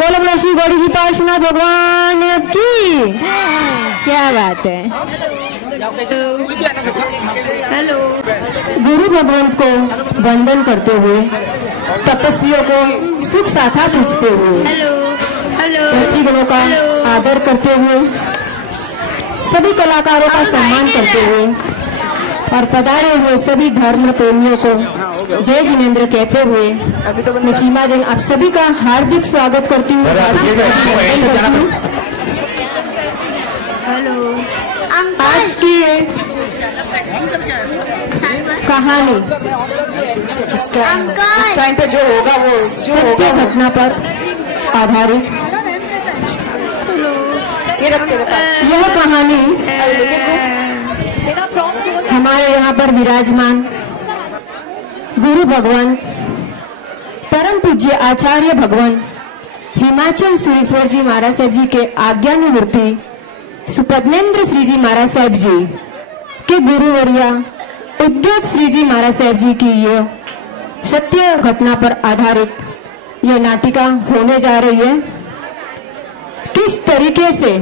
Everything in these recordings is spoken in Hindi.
बोलो बोलो श्री गौरी जी पार्श्वनाथ भगवान की। क्या बात है। हेलो। गुरु भगवान को वंदन करते हुए, तपस्वियों को सुख साथा पूछते हुए, हेलो हेलो, दृष्टिगणों का आदर करते हुए, सभी कलाकारों का सम्मान करते हुए और पधारे हुए सभी धर्म प्रेमियों को जय जिनेन्द्र कहते हुए मैं सीमा जैन आप सभी का हार्दिक स्वागत करती हूँ। हेलो। आज की ये कहानी उस टाइम पे जो होगा वो सत्य घटना पर आधारित यह कहानी हमारे यहाँ पर विराजमान गुरु भगवान परम पूज्य आचार्य भगवान हिमाचल सुरेश्वर जी महाराज साहब जी के आज्ञानुवर्ती सुपद्मेंद्र श्री जी महाराज साहब जी के गुरुवर्या उद्योग श्री जी महाराज साहब जी की यह सत्य घटना पर आधारित यह नाटिका होने जा रही है। किस तरीके से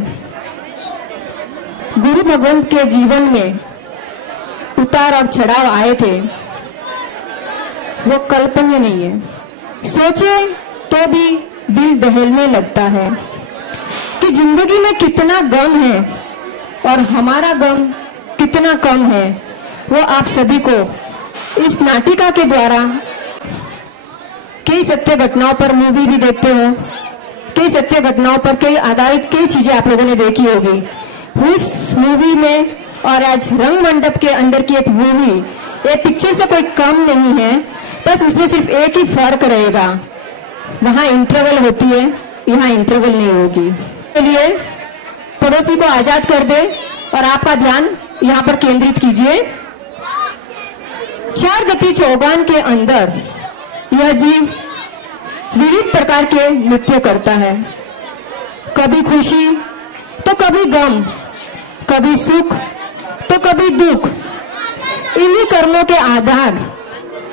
गुरु भगवान के जीवन में उतार और चढ़ाव आए थे वो कल्पनीय नहीं है। सोचे तो भी दिल दहलने लगता है कि जिंदगी में कितना गम है और हमारा गम कितना कम है। वो आप सभी को इस नाटिका के द्वारा कई सत्य घटनाओं पर मूवी भी देखते हो, कई सत्य घटनाओं पर कई आधारित कई चीजें आप लोगों ने देखी होगी। उस मूवी में और आज रंग मंडप के अंदर की एक मूवी ये पिक्चर से कोई कम नहीं है, बस उसमें सिर्फ एक ही फर्क रहेगा, वहां इंटरवल होती है, यहाँ इंटरवल नहीं होगी। लिए पड़ोसी को आजाद कर दे और आपका ध्यान यहाँ पर केंद्रित कीजिए। 4 गति चौगान के अंदर यह जीव विविध प्रकार के नृत्य करता है, कभी खुशी तो कभी गम, कभी सुख तो कभी दुख। इन्हीं कर्मों के आधार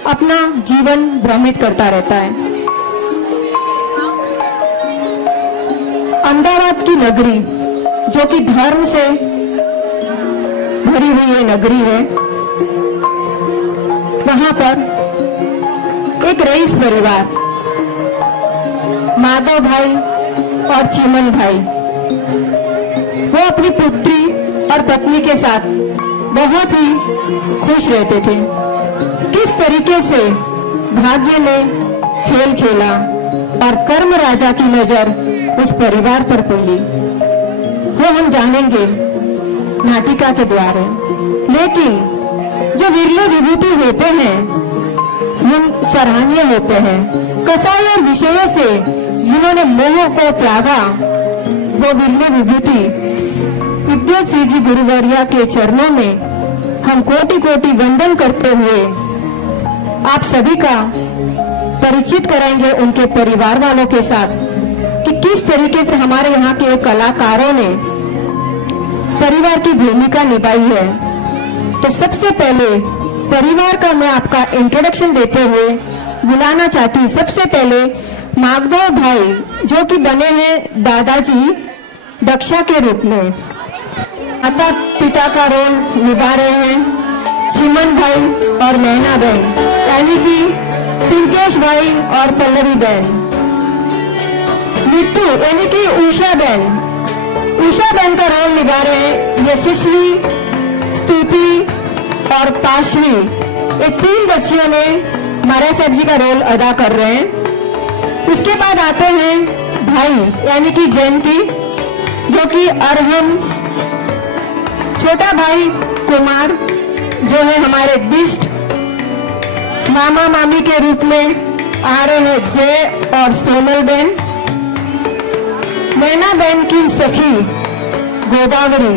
अपना जीवन भ्रमित करता रहता है। अहमदाबाद की नगरी जो कि धर्म से भरी हुई ये नगरी है, वहां पर एक रईस परिवार माधव भाई और चिमन भाई वो अपनी पुत्री और पत्नी के साथ बहुत ही खुश रहते थे। किस तरीके से भाग्य ने खेल खेला और कर्म राजा की नजर उस परिवार पर पड़ी वो हम जानेंगे नाटिका के द्वारा। लेकिन जो विरले विभूति होते हैं वो सराहनीय होते हैं। कसाई और विषयों से जिन्होंने मोह को त्यागा वो विरले विभूति विद्युत श्री जी गुरुवर्या के चरणों में हम कोटि कोटि वंदन करते हुए आप सभी का परिचित कराएंगे उनके परिवार वालों के साथ कि किस तरीके से हमारे यहाँ के कलाकारों ने परिवार की भूमिका निभाई है। तो सबसे पहले परिवार का मैं आपका इंट्रोडक्शन देते हुए बुलाना चाहती हूँ सबसे पहले माधव भाई जो कि बने हैं दादाजी दक्षा के रूप में, माता पिता का रोल निभा रहे हैं चिमन भाई और नैना बहन, यानी कि पिंकेश भाई और पल्लवी बहन, मिट्टू यानी कि उषा बहन का रोल निभा रहे हैं यशस्वी, स्तुति और पाशवी। ये 3 बच्चियों ने महाराज साहब जी का रोल अदा कर रहे हैं। उसके बाद आते हैं भाई यानी कि जयंती जो कि अरहम, छोटा भाई कुमार जो है हमारे बिष्ट, मामा मामी के रूप में आ रहे हैं जय और सोनल बहन, नैना बहन की सखी गोदावरी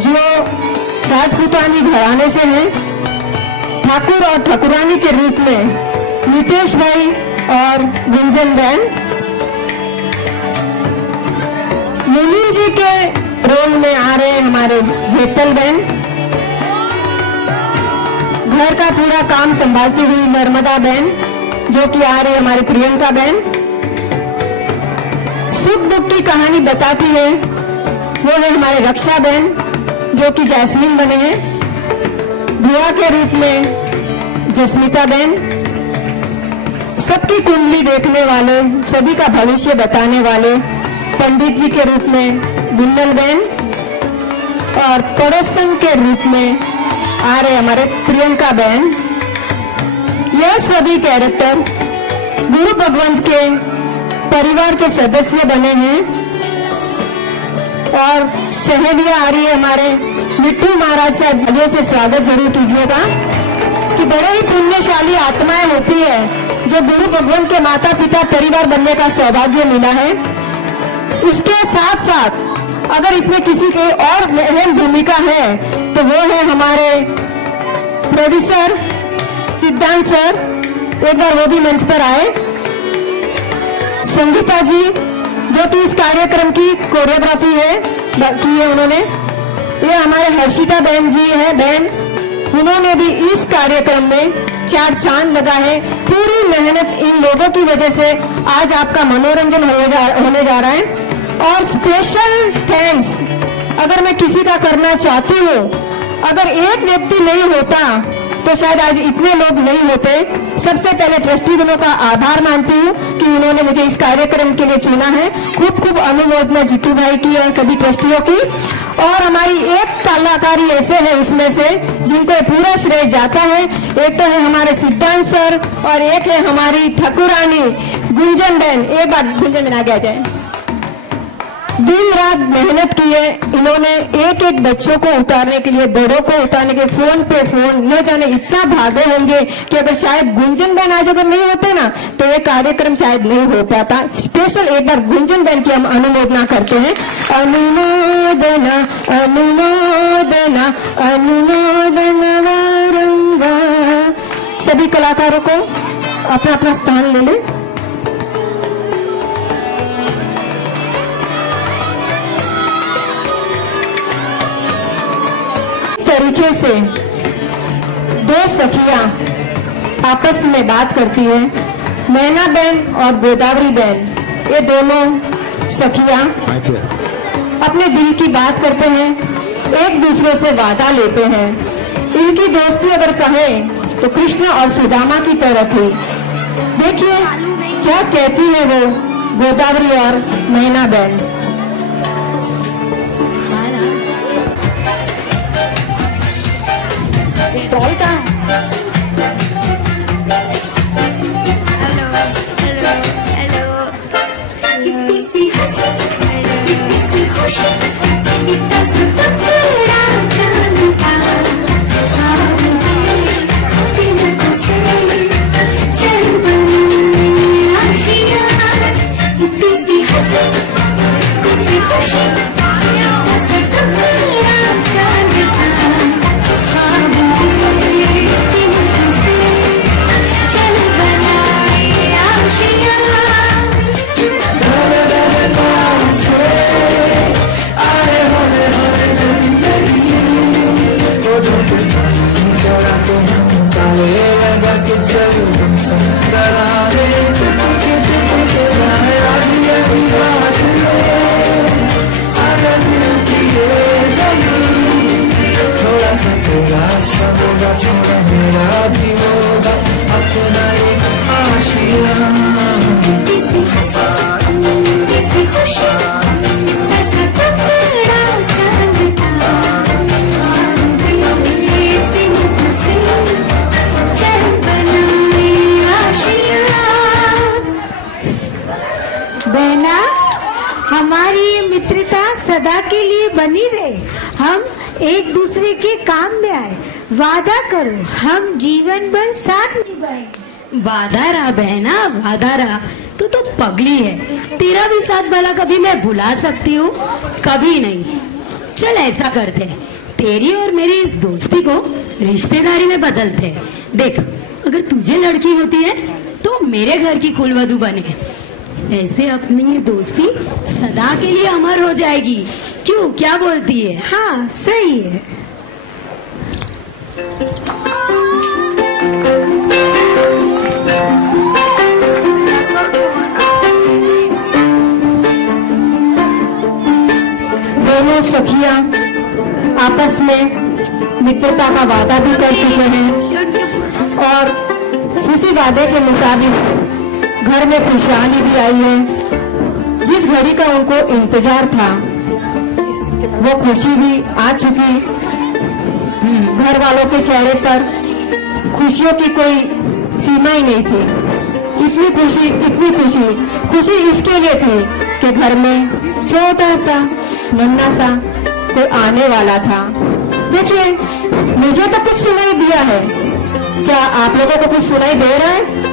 जो राजपूतानी घराने से है, ठाकुर और ठाकुरानी के रूप में नितेश भाई और गुंजन बहन, मुनीम जी के रोल में आ रहे हैं हमारे हेतल बहन, घर का पूरा काम संभालती हुई नर्मदा बहन जो कि आ रही है हमारी प्रियंका बहन, सुख दुख की कहानी बताती है। वो है हमारे रक्षा बहन जो कि जैस्मीन बने हैं, बुआ के रूप में जस्मिता बहन, सबकी कुंडली देखने वाले, सभी का भविष्य बताने वाले पंडित जी के रूप में बिंदल बहन, और पड़ोसन के रूप में आ रहे हमारे प्रियंका बहन। यह सभी कैरेक्टर गुरु भगवंत के परिवार के सदस्य बने हैं। और सहेलियां आ रही है हमारे मिट्टू महाराज साहब, जगह से स्वागत जरूर कीजिएगा कि बड़े ही पुण्यशाली आत्माएं होती है जो गुरु भगवंत के माता पिता परिवार बनने का सौभाग्य मिला है। इसके साथ साथ अगर इसमें किसी की और अहम भूमिका है तो वो है हमारे प्रोड्यूसर सिद्धांत सर, एक बार वो भी मंच पर आए। संगीता जी जो कि इस कार्यक्रम की कोरियोग्राफी की है उन्होंने। ये हमारे हर्षिता बहन जी है बहन, उन्होंने भी इस कार्यक्रम में चार चांद लगा है। पूरी मेहनत इन लोगों की वजह से आज आपका मनोरंजन होने जा रहा है। और स्पेशल थैंक्स अगर मैं किसी का करना चाहती हूँ, अगर एक व्यक्ति नहीं होता तो शायद आज इतने लोग नहीं होते। सबसे पहले ट्रस्टीगणों का आभार मानती हूँ कि उन्होंने मुझे इस कार्यक्रम के लिए चुना है। खूब खूब अनुमोदना जीतू भाई की और सभी ट्रस्टियों की। और हमारी एक कलाकारी ऐसे है इसमें से जिनको पूरा श्रेय जाता है। एक तो है हमारे सिद्धांत सर और एक है हमारी ठाकुरानी गुंजन बहन। एक बार गुंजन बहन आगे आ जाए। दिन रात मेहनत की है इन्होंने, एक एक बच्चों को उतारने के लिए, बड़ों को उतारने के, फोन पे फोन, न जाने इतना भागे होंगे कि अगर शायद गुंजन बहन आज अगर नहीं होते ना तो ये कार्यक्रम शायद नहीं हो पाता। स्पेशल एक बार गुंजन बहन की हम अनुमोदना करते हैं। अनुमोदना अनुमोदना अनुमोदना वारंवार। सभी कलाकारों को अपना अपना स्थान ले लें। तरीके से दो सखियां आपस में बात करती है, नैना बहन और गोदावरी बहन। ये दोनों सखियां अपने दिल की बात करते हैं, एक दूसरे से वादा लेते हैं। इनकी दोस्ती अगर कहें तो कृष्ण और सुदामा की तरह थी। देखिए क्या कहती है वो गोदावरी और नैना बहन। डॉल का हेलो हेलो हेलो। इतनी सी हंसी, इतनी सी खुशी, इतना सा बड़ा जानता, सामने दिल से चल बनी आशियाँ। इतनी सी हंसी, इतनी सी खुशी, इतना सा बड़ा जानता, थोड़ा मेरा भी होगा अपना एक आशियाँ। किसी किसी खुशी ऐसा टकरा जानता, से चल बनाए आशियाँ। बहना, हमारी ये मित्रता सदा के लिए बनी रहे। हम एक दूसरे के काम में आए। वादा करो हम जीवन भर साथ निभाएंगे। वादा रहा बहना, वादा रहा। तू तो पगली है, तेरा भी साथ भला कभी मैं भुला सकती हूँ? कभी नहीं। चल ऐसा करते, तेरी और मेरी इस दोस्ती को रिश्तेदारी में बदलते। देख, अगर तुझे लड़की होती है तो मेरे घर की कुलवधू बने। ऐसे अपनी ये दोस्ती सदा के लिए अमर हो जाएगी। क्यों, क्या बोलती है? हाँ सही है। सखियां आपस में मित्रता का वादा भी कर चुके हैं और उसी वादे के मुताबिक घर में खुशहाली भी आई है। जिस घड़ी का उनको इंतजार था वो खुशी भी आ चुकी। घर वालों के चेहरे पर खुशियों की कोई सीमा ही नहीं थी। इतनी खुशी इसके लिए थी कि घर में छोटा सा नन्हा सा कोई आने वाला था। देखिए, मुझे तो कुछ सुनाई दिया है, क्या आप लोगों को कुछ सुनाई दे रहा है?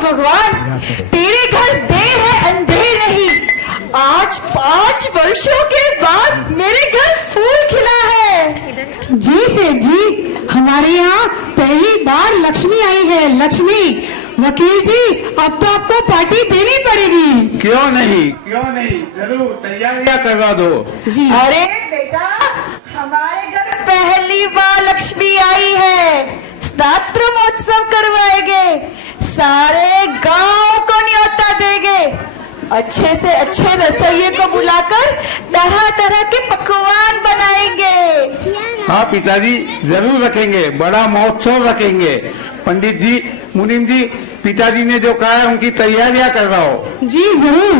भगवान, तेरे घर देर है अंधेर नहीं। आज 5 वर्षों के बाद मेरे घर फूल खिला है। जी से जी, हमारे यहाँ पहली बार लक्ष्मी आई है। लक्ष्मी, वकील जी, अब तो आपको पार्टी देनी पड़ेगी। क्यों नहीं, जरूर तैयारियां करवा दो जी। अरे बेटा, हमारे घर पहली बार लक्ष्मी आई है, रात्र महोत्सव करवाएंगे, सारे गांव को न्योता देंगे, अच्छे से अच्छे रसोइये को बुलाकर तरह तरह के पकवान बनाएंगे। हाँ पिताजी, जरूर रखेंगे, बड़ा महोत्सव रखेंगे। पंडित जी, मुनीम जी, पिताजी ने जो कहा है उनकी तैयारियां करवाओ। जी जरूर।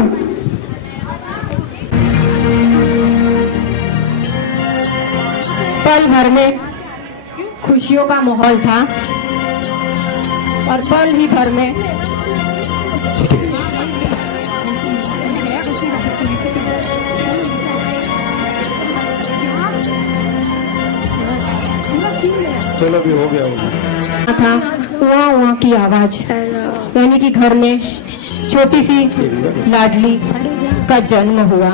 पल भर में खुशियों का माहौल था और पल ही भर में चलो भी हो गया था वहाँ की आवाज, यानी कि घर में छोटी सी लाडली का जन्म हुआ।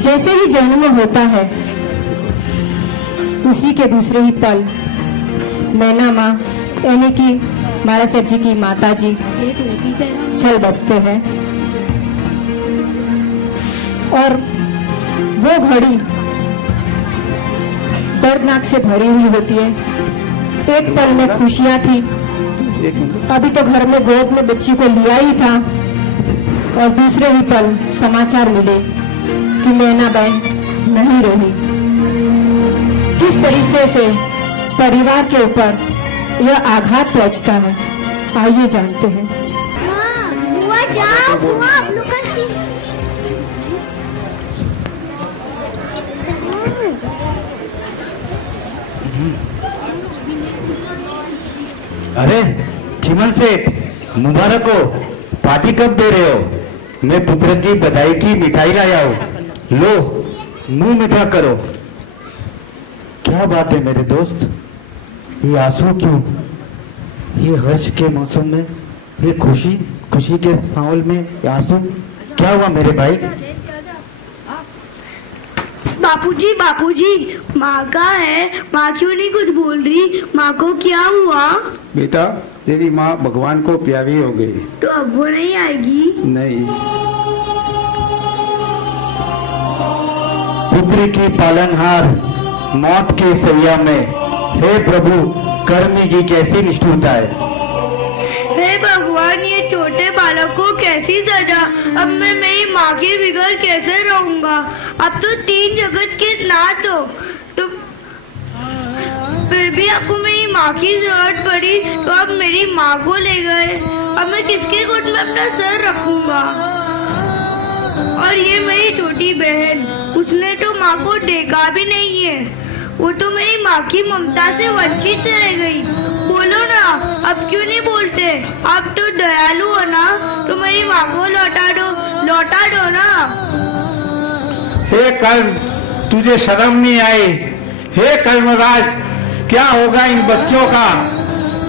जैसे ही जन्म होता है उसी के दूसरे ही पल मैना माँ यानी कि महाराज जी की माता जी चल बसते हैं और वो घड़ी दर्दनाक से भरी हुई होती है। एक पल में खुशियां थी, अभी तो घर में गोद में बच्ची को लिया ही था और दूसरे ही पल समाचार मिले कि मैना बहन नहीं रही। किस तरीके से परिवार के ऊपर यह आघात पहुंचता है, आइए जानते हैं। बुआ जाओ, बुआ आप लोग का सीन। अरे चिमन सेठ, मुबारक हो। पार्टी कब दे रहे हो? मैं पुत्र की बधाई की मिठाई लाया हूँ, लो मुंह मीठा करो। क्या बात है मेरे दोस्त, ये आंसू क्यों? ये हर्ष के मौसम में, ये खुशी के माहौल में ये आंसू क्या हुआ मेरे भाई? बापूजी, माँ का है, माँ क्यों नहीं कुछ बोल रही? माँ को क्या हुआ? बेटा, तेरी माँ भगवान को प्यारी हो गई। तो अब वो नहीं आएगी? नहीं। पुत्र की पालनहार मौत के सैया में, हे प्रभु कर्मी की कैसी निष्ठुरता है। हे भगवान, ये छोटे बालक को कैसी सजा। अब मैं मेरी माँ के बिगड़ कैसे रहूंगा? अब तो 3 जगत के नाथ हो, तो फिर भी आपको मेरी माँ की जरूरत पड़ी तो अब मेरी माँ को ले गए। अब मैं किसके गोद में अपना सर रखूंगा? और ये मेरी छोटी बहन, उसने तो माँ को देखा भी नहीं है। वो तो मेरी माँ की ममता से वंचित रह गई। बोलो ना, अब क्यों नहीं बोलते? आप तो दयालु हो ना, तो मेरी माँ को लौटा दो ना। हे कर्म, तुझे शर्म नहीं आई? हे कर्मराज, क्या होगा इन बच्चों का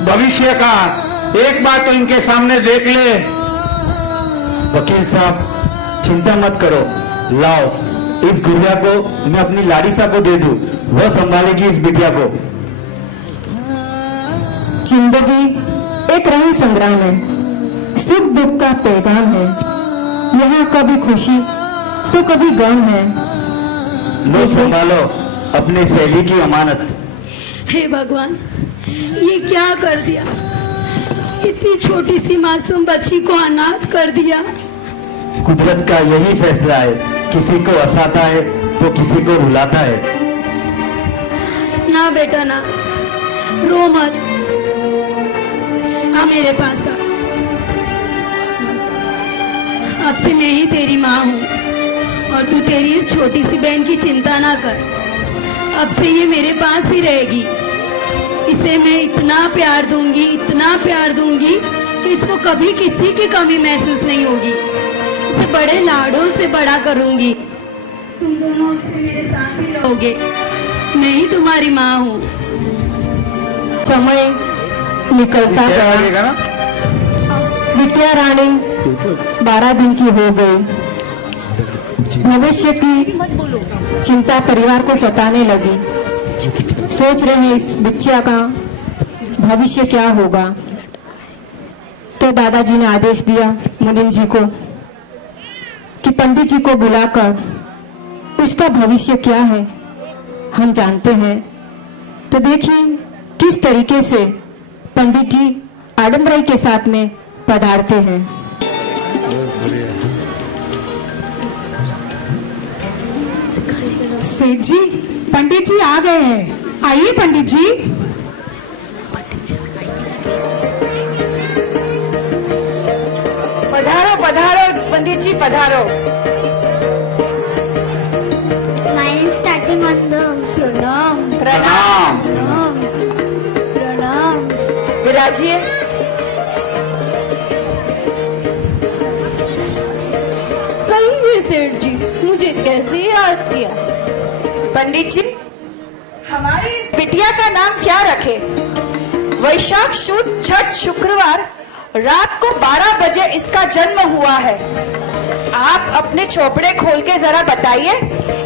भविष्य का? एक बार तो इनके सामने देख ले। वकील साहब, चिंता मत करो। लाओ, इस गुड़िया को मैं अपनी लाड़ीसा को दे दूं, वह संभालेगी इस बिटिया को। जिंदगी एक रंग संग्राम है, सुख दुख का पैगाम है। यहाँ कभी खुशी तो कभी गम है। लो संभालो अपने सहेली की अमानत। हे भगवान, ये क्या कर दिया? इतनी छोटी सी मासूम बच्ची को अनाथ कर दिया। कुदरत का यही फैसला है, किसी को हंसाता है तो किसी को रुलाता है। ना बेटा ना, रो मत, आ मेरे पास आ। अब से मैं ही तेरी माँ हूँ और तू तेरी इस छोटी सी बहन की चिंता ना कर। अब से ये मेरे पास ही रहेगी। इसे मैं इतना प्यार दूंगी कि इसको कभी किसी की कमी महसूस नहीं होगी। इसे बड़े लाडों से बड़ा करूंगी। तुम दोनों उससे मेरे साथ ही रहोगे। मैं ही तुम्हारी माँ हूँ। समय निकलता गया। बिटिया रानी 12 दिन की हो गई। भविष्य की चिंता परिवार को सताने लगी। सोच रहे हैं इस बच्चिया का भविष्य क्या होगा। तो दादाजी ने आदेश दिया मुनिम जी को कि पंडित जी को बुलाकर उसका भविष्य क्या है हम जानते हैं। तो देखिए किस तरीके से पंडित जी आडम्बराई के साथ में पधारते हैं। सेठ जी, पंडित जी आ गए हैं। आइए पंडित जी। पधारो पधारो पंडित जी, पधारो। प्रणाम प्रणाम प्रणाम। विराजिए। कहिए सेठ जी, मुझे कैसे याद किया? पंडित जी, हमारी इस बिटिया का नाम क्या रखे? वैशाख शुद्ध छठ शुक्रवार रात को 12 बजे इसका जन्म हुआ है। आप अपने चौपड़े खोल के जरा बताइए,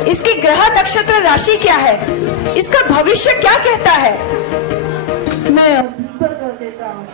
इसकी ग्रह नक्षत्र राशि क्या है? इसका भविष्य क्या कहता है? मैं बता देता हूँ।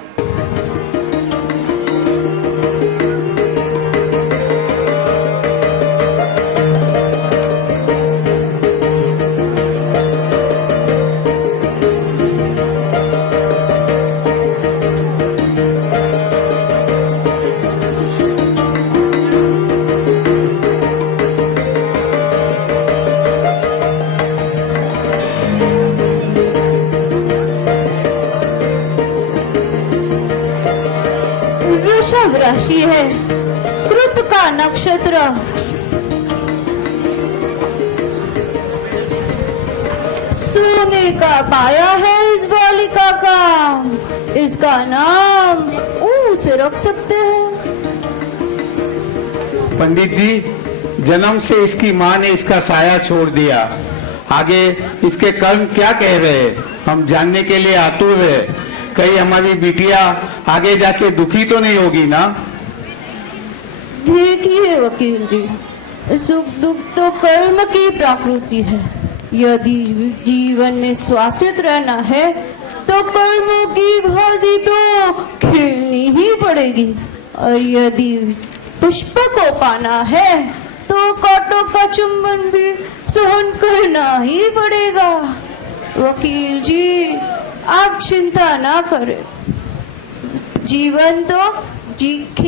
राशि है, कृत का नक्षत्र। सोने का पाया है इस बालिका का। इसका नाम ऊ से रख सकते हैं। पंडित जी, जन्म से इसकी माँ ने इसका साया छोड़ दिया। आगे इसके कर्म क्या कह रहे हैं हम जानने के लिए आतुर है। कहीं हमारी बिटिया आगे जाके दुखी तो नहीं होगी ना? देखिए वकील जी, सुख दुख तो कर्म की प्रकृति है। यदि जीवन में श्वासित रहना है तो कर्मों की भाजी तो खेलनी ही पड़ेगी, और यदि पुष्प को पाना है तो कांटों का चुंबन भी सहन करना ही पड़ेगा। वकील जी, आप चिंता ना करें। जीवन तो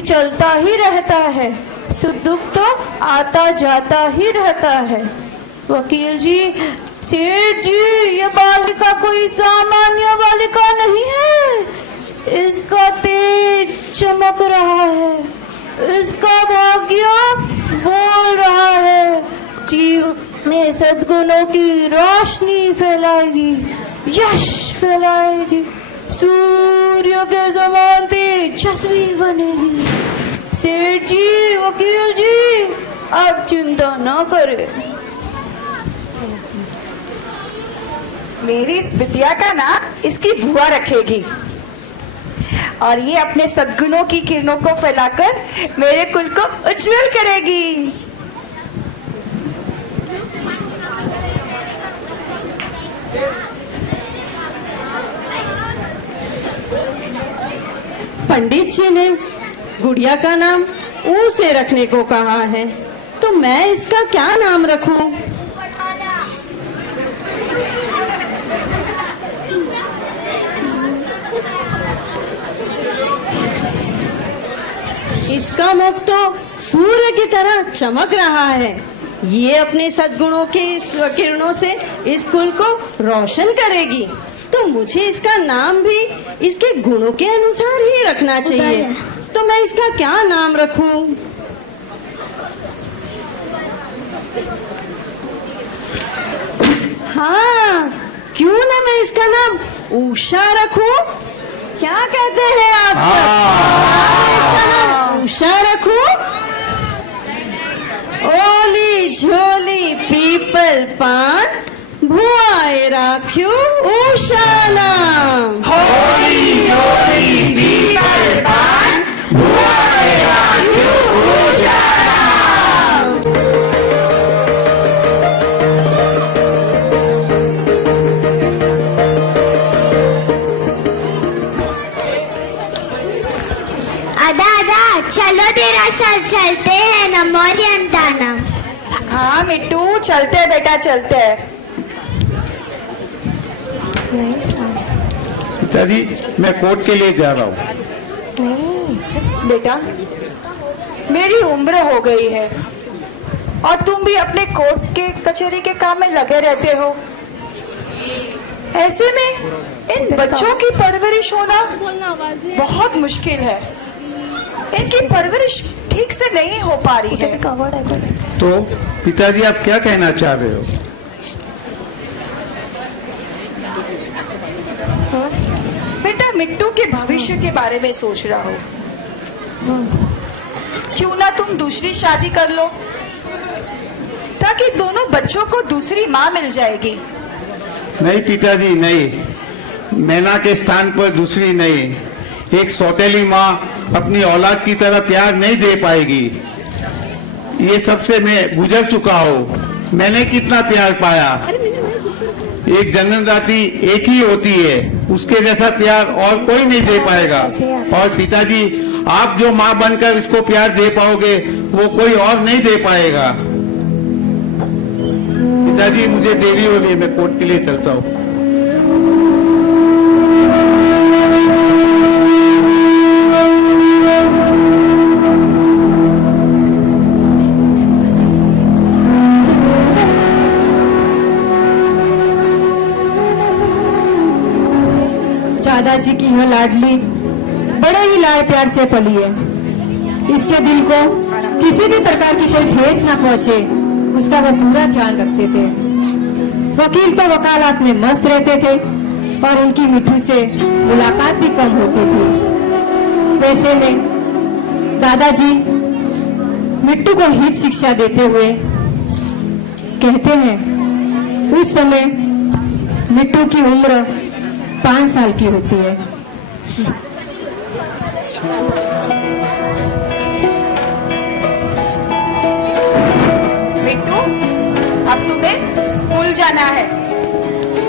चलता ही रहता है, सुख दुख तो आता जाता ही रहता है। वकील जी, सेठ जी, ये बालिका कोई सामान्य बालिका नहीं है। इसका तेज चमक रहा है, इसका भाग्य बोल जीव में सद्गुणों की रोशनी फैलाएगी, यश फैलाएगी, सूर्य के समान तेजस्वी बनेगी। सेठ जी, वकील जी, आप चिंता न करें। मेरी इस बिटिया का नाम इसकी बुआ रखेगी और ये अपने सद्गुणों की किरणों को फैलाकर मेरे कुल को उज्जवल करेगी। पंडित जी ने गुड़िया का नाम ऊ से रखने को कहा है, तो मैं इसका क्या नाम रखूं? इसका मुख तो सूर्य की तरह चमक रहा है। ये अपने सद्गुणों की किरणों से इस कुल को रोशन करेगी, तो मुझे इसका नाम भी इसके गुणों के अनुसार ही रखना चाहिए। तो मैं इसका क्या नाम रखूं? हाँ, क्यों ना मैं इसका नाम उषा रखूं? क्या कहते हैं आप सब? मैं इसका नाम उषा रखूं? ओली झोली पीपल पान, भुआए राख्यू उषा नाम। होली झोली पीपल पान, भुआए राख्यू उषा नाम। दादा चलो देरासर चलते हैं, नमोरियम दाना। हाँ मिट्टू, चलते बेटा चलते। पिताजी, मैं कोर्ट के लिए जा रहा हूँ। बेटा, मेरी उम्र हो गई है और तुम भी अपने कोर्ट के कचहरी के काम में लगे रहते हो। ऐसे में इन बच्चों की परवरिश होना बहुत मुश्किल है। इनकी परवरिश ठीक से नहीं हो पा रही है। तो पिताजी, आप क्या कहना चाह रहे हो? बेटा, मिट्टू के भविष्य के बारे में सोच रहा हूँ। क्यों ना तुम दूसरी शादी कर लो, ताकि दोनों बच्चों को दूसरी माँ मिल जाएगी। नहीं पिताजी, नहीं। मैना के स्थान पर दूसरी नहीं। एक सौतेली माँ अपनी औलाद की तरह प्यार नहीं दे पाएगी। ये सबसे मैं गुजर चुका हूँ। मैंने कितना प्यार पाया। एक जन्मदाती एक ही होती है, उसके जैसा प्यार और कोई नहीं दे पाएगा। और पिताजी, आप जो माँ बनकर इसको प्यार दे पाओगे, वो कोई और नहीं दे पाएगा। पिताजी, मुझे देरी हो रही है, मैं कोर्ट के लिए चलता हूँ। दादाजी की यह लाडली बड़े ही लाड़ प्यार से पली है। इसके दिल को किसी भी प्रकार की कोई ठेस न पहुंचे, उसका वो पूरा ध्यान रखते थे। वकील तो वकालत में मस्त रहते थे और उनकी मिट्टू से मुलाकात भी कम होती थी। वैसे में दादाजी मिट्टू को हित शिक्षा देते हुए कहते हैं, उस समय मिट्टू की उम्र 5 साल की होती है। मिट्टू, अब तुम्हें स्कूल जाना है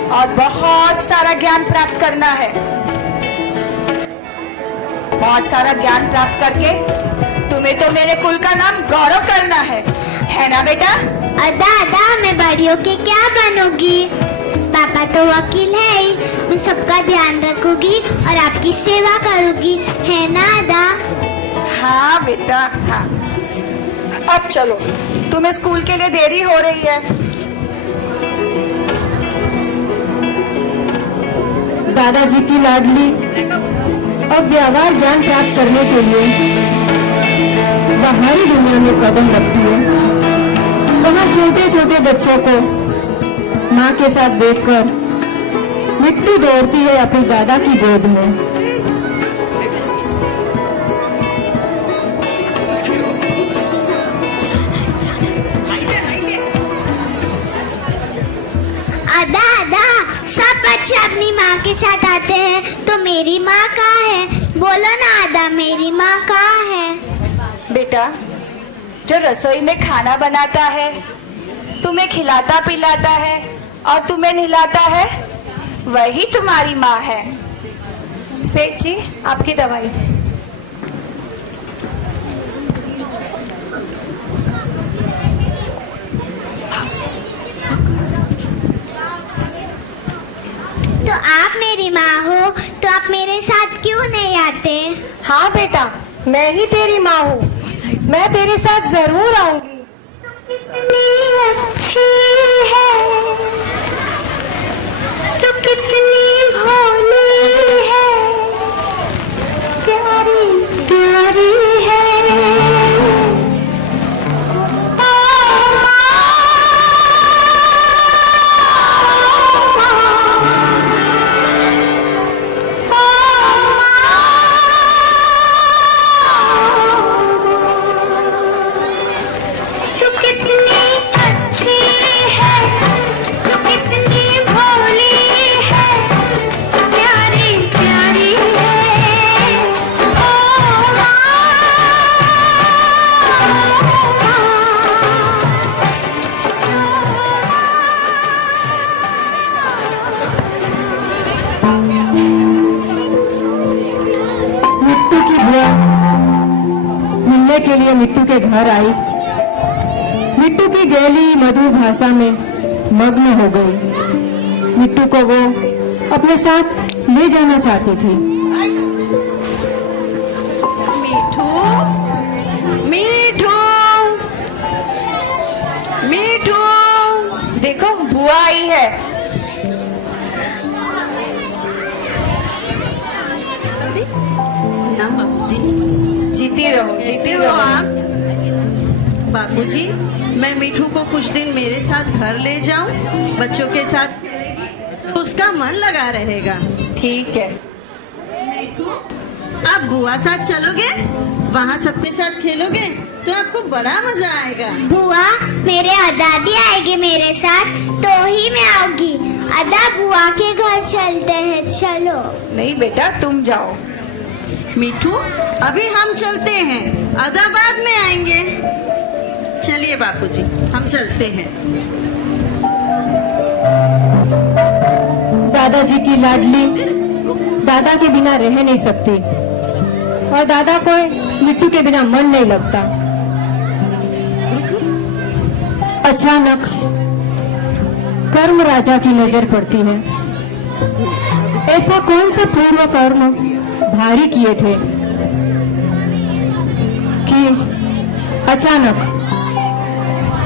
और बहुत सारा ज्ञान प्राप्त करना है। बहुत सारा ज्ञान प्राप्त करके तुम्हें तो मेरे कुल का नाम गौरव करना है ना बेटा? दादा, मैं बड़ी होके क्या बनूंगी? पापा तो वकील है ही, मैं सबका ध्यान रखूंगी और आपकी सेवा करूंगी, है ना अदा? हाँ बेटा, हाँ। अब चलो, तुम्हें स्कूल के लिए देरी हो रही है। दादाजी की लाडली अब व्यवहार ज्ञान प्राप्त करने के लिए बाहरी दुनिया में कदम रखती है। वहाँ छोटे छोटे बच्चों को माँ के साथ देखकर मिट्टू दौड़ती है अपनी दादा की गोद में। अदा अदा, सब बच्चे अपनी माँ के साथ आते हैं, तो मेरी माँ कहाँ है? बोलो ना अदा, मेरी माँ कहाँ है? बेटा, जो रसोई में खाना बनाता है, तुम्हें खिलाता पिलाता है और तुम्हें नहलाता है, वही तुम्हारी माँ है। सेठ जी, आपकी दवाई। तो आप मेरी माँ हो, तो आप मेरे साथ क्यों नहीं आते? हाँ बेटा, मैं ही तेरी माँ हूँ, मैं तेरे साथ जरूर आऊंगी। कितनी अच्छी है, तो कितनी भोली है, प्यारी प्यारी है। के लिए मिट्टू के घर आई। मिट्टू की गहरी मधुर भाषा में मग्न हो गई। मिट्टू को वो अपने साथ ले जाना चाहती थी। मीठू, मीठू, मीठू, देखो बुआ आई है। ना बाबूजी, जीती रहो, जीती रहो। आप बाबूजी, मैं मीठू को कुछ दिन मेरे साथ घर ले जाऊं, बच्चों के साथ खेलेगी तो उसका मन लगा रहेगा। ठीक है। आप बुआ साथ चलोगे, वहाँ सबके साथ खेलोगे तो आपको बड़ा मजा आएगा। बुआ, मेरे अदा भी आएगी मेरे साथ, तो ही मैं आऊंगी। अदा, बुआ के घर चलते हैं, चलो। नहीं बेटा, तुम जाओ। मीठू, अभी हम चलते हैं, अदा बाद में आएंगे। चलिए बापूजी, हम चलते हैं। दादाजी की लाडली दादा के बिना रह नहीं सकती और दादा को मिट्टू के बिना मन नहीं लगता। अचानक कर्म राजा की नजर पड़ती है। ऐसा कौन सा पूर्व कर्म भारी किए थे कि अचानक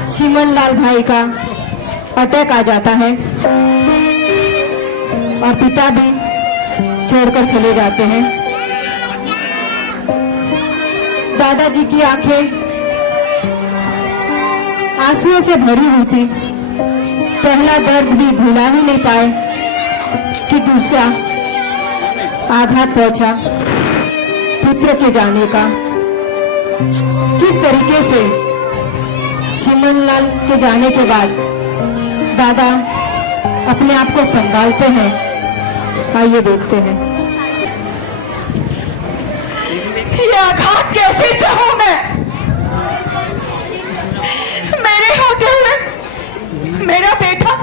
चिमनलाल भाई का अटैक आ जाता है और पिता भी छोड़कर चले जाते हैं। दादाजी की आंखें आंसुओं से भरी हुई थी। पहला दर्द भी भुला ही नहीं पाए कि दूसरा आघात पहुंचा पुत्र के जाने का। किस तरीके से चिमनलाल के जाने के बाद दादा अपने आप को संभालते हैं, आइए देखते हैं। ये आघात कैसे सहूं मैं? मेरे होते हुए मेरा बेटा?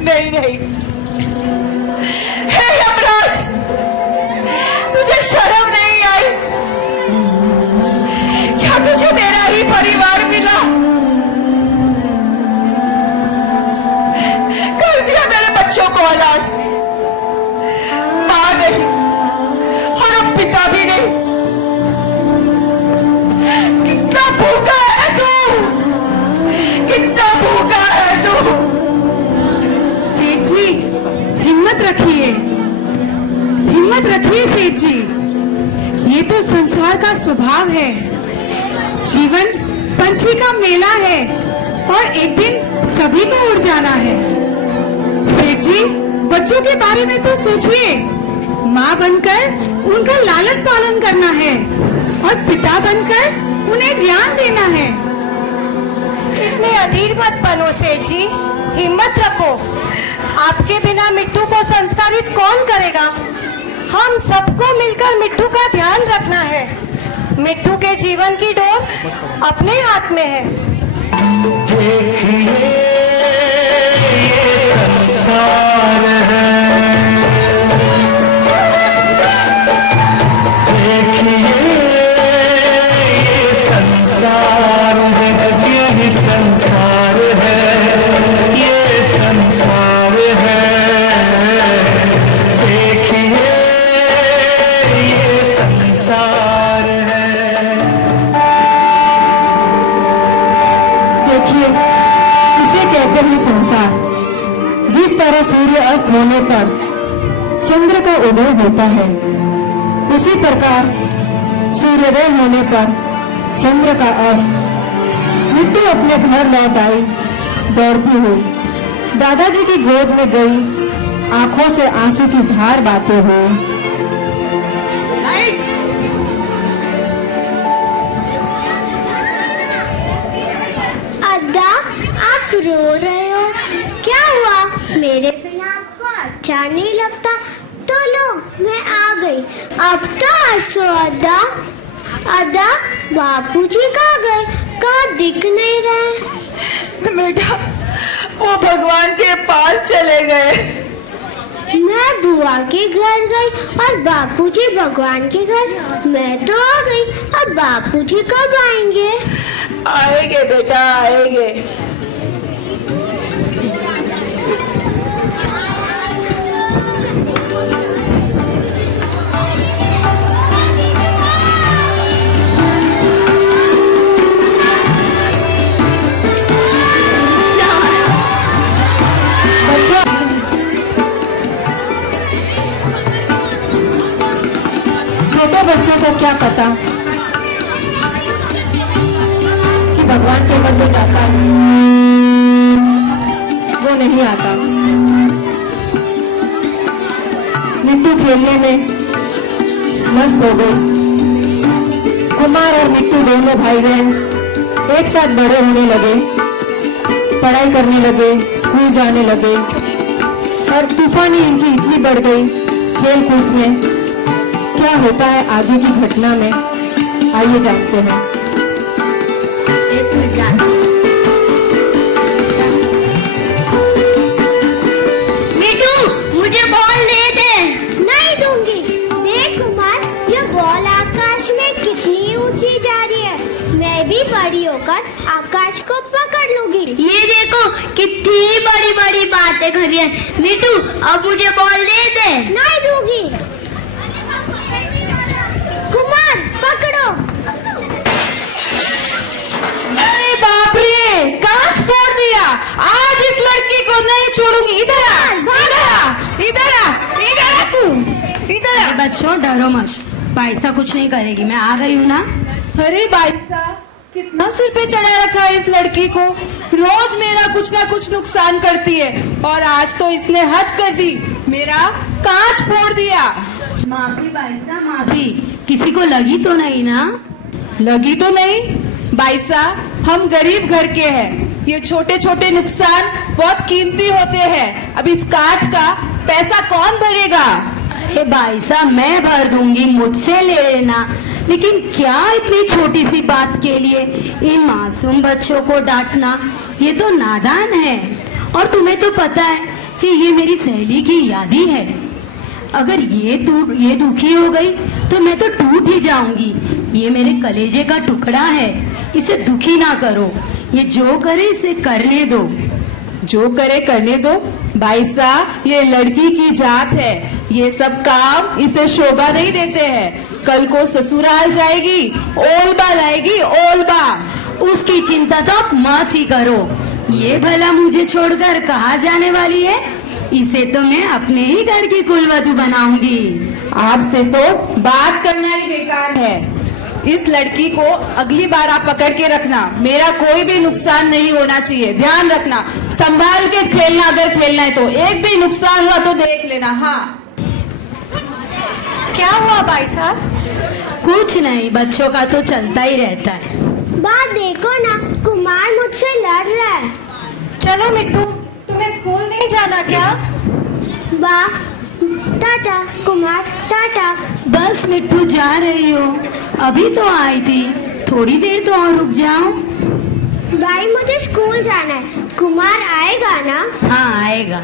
नहीं नहीं, हे यमराज, तुझे शर्म नहीं आई? क्या तुझे मेरा ही परिवार मिला? कर दिया मेरे बच्चों को औलाद, माँ नहीं और अब पिता भी नहीं। कितना भूखा है तू, कितना भूखा है तू। सेठ जी, हिम्मत रखिए, हिम्मत रखिए सेठ जी। ये तो संसार का स्वभाव है। जीवन पंछी का मेला है। और एक दिन सभी को उड़ जाना है। सेठ जी, बच्चों के बारे में तो सोचिए। माँ बनकर उनका लालन पालन करना है और पिता बनकर उन्हें ज्ञान देना है। इतने अधीर मत बनो सेठ जी, हिम्मत रखो। आपके बिना मिट्टू को संस्कारित कौन करेगा? हम सबको मिलकर मिट्टू का ध्यान रखना है। मिट्टू के जीवन की डोर अपने हाथ में है। देखिए ये संसार है, देखिए ये संसार है, ये संसार है, ये संसार है। देखिए ये संसार है। देखिए, इसे कहते हैं संसार। जिस तरह सूर्य अस्त होने पर चंद्र का उदय होता है, उसी प्रकार सूर्योदय होने पर चंद्र का अस्त। मिट्टू अपने घर लौट आई दौड़ती हुई, दादाजी की गोद में गई, आंखों से आंसू की धार बहते हुए। अद्दा, आप रो रहे हो? क्या हुआ? मेरे बिना आपको अच्छा नहीं लगता? तो लो, मैं आ गई। अब तो हंसो अद्दा। अद्दा, बापूजी कहाँ गए? कहाँ दिख नहीं रहे? बेटा, वो भगवान के पास चले गए। मैं बुआ के घर गई और बापूजी भगवान के घर। मैं तो आ गई, अब बापूजी कब आएंगे? आएंगे बेटा, आएंगे। छोटे बच्चों को क्या पता कि भगवान के घर जो जाता है वो नहीं आता। मिट्टू खेलने में मस्त हो गई। कुमार और मिट्टू दोनों भाई बहन एक साथ बड़े होने लगे, पढ़ाई करने लगे, स्कूल जाने लगे और तूफानी इनकी इतनी बढ़ गई खेल कूद में। क्या होता है आगे की घटना में, आइए जानते हैं। मिट्टू, मुझे बॉल दे दे। नहीं दूंगी। देख कुमार, ये बॉल आकाश में कितनी ऊंची जा रही है। मैं भी बड़ी होकर आकाश को पकड़ लूंगी। ये देखो कितनी बड़ी बड़ी बातें कर रही है। मिट्टू, अब मुझे बॉल दे दे। नहीं दूंगी। कुमार, पकड़ो। अरे बाप रे, कांच फोड़ दिया। आज इस लड़की को नहीं छोड़ूंगी। इधर आ, इधर आ, इधर आ, इधर आ, तू इधर आ। बच्चों डरो मत, पैसा कुछ नहीं करेगी, मैं आ गई हूँ ना। अरे भाई साहब, कितना सिर पे चढ़ा रखा है इस लड़की को। रोज मेरा कुछ ना कुछ नुकसान करती है और आज तो इसने हद कर दी, मेरा कांच फोड़ दिया। माफी भाई साहब, माफी। किसी को लगी तो नहीं ना? लगी तो नहीं भाई साहब, हम गरीब घर के हैं। ये छोटे छोटे नुकसान बहुत कीमती होते हैं। अब इस कांच का पैसा कौन भरेगा? अरे भाई साहब, मैं भर दूंगी, मुझसे ले लेना। लेकिन क्या इतनी छोटी सी बात के लिए इन मासूम बच्चों को डांटना, ये तो नादान है। और तुम्हें तो पता है कि ये मेरी सहेली की यादी है। अगर ये दुखी हो गई तो मैं तो टूट ही जाऊंगी। ये मेरे कलेजे का टुकड़ा है, इसे दुखी ना करो। ये जो करे इसे करने दो। जो करे करने दो। भाई साहब, ये लड़की की जात है, ये सब काम इसे शोभा नहीं देते हैं। कल को ससुराल जाएगी, ओलबा लाएगी, ओलबा। उसकी चिंता तो आप मत ही करो। ये भला मुझे छोड़कर कहाँ जाने वाली है? इसे तो मैं अपने ही घर की कुलवधू बनाऊंगी। आपसे तो बात करना ही बेकार है। इस लड़की को अगली बार आप पकड़ के रखना, मेरा कोई भी नुकसान नहीं होना चाहिए, ध्यान रखना, संभाल के खेलना, अगर खेलना है तो। एक भी नुकसान हुआ तो देख लेना। हाँ, क्या हुआ भाई साहब? कुछ नहीं, बच्चों का तो चलता ही रहता है। बात देखो ना, कुमार मुझसे लड़ रहा है। चलो मिट्टू, तुम्हें स्कूल नहीं जाना क्या? बा टाटा कुमार, टाटा। बस मिट्टू, जा रही हो? अभी तो आई थी, थोड़ी देर तो और रुक जाओ। भाई मुझे स्कूल जाना है, कुमार आएगा ना? हाँ आएगा।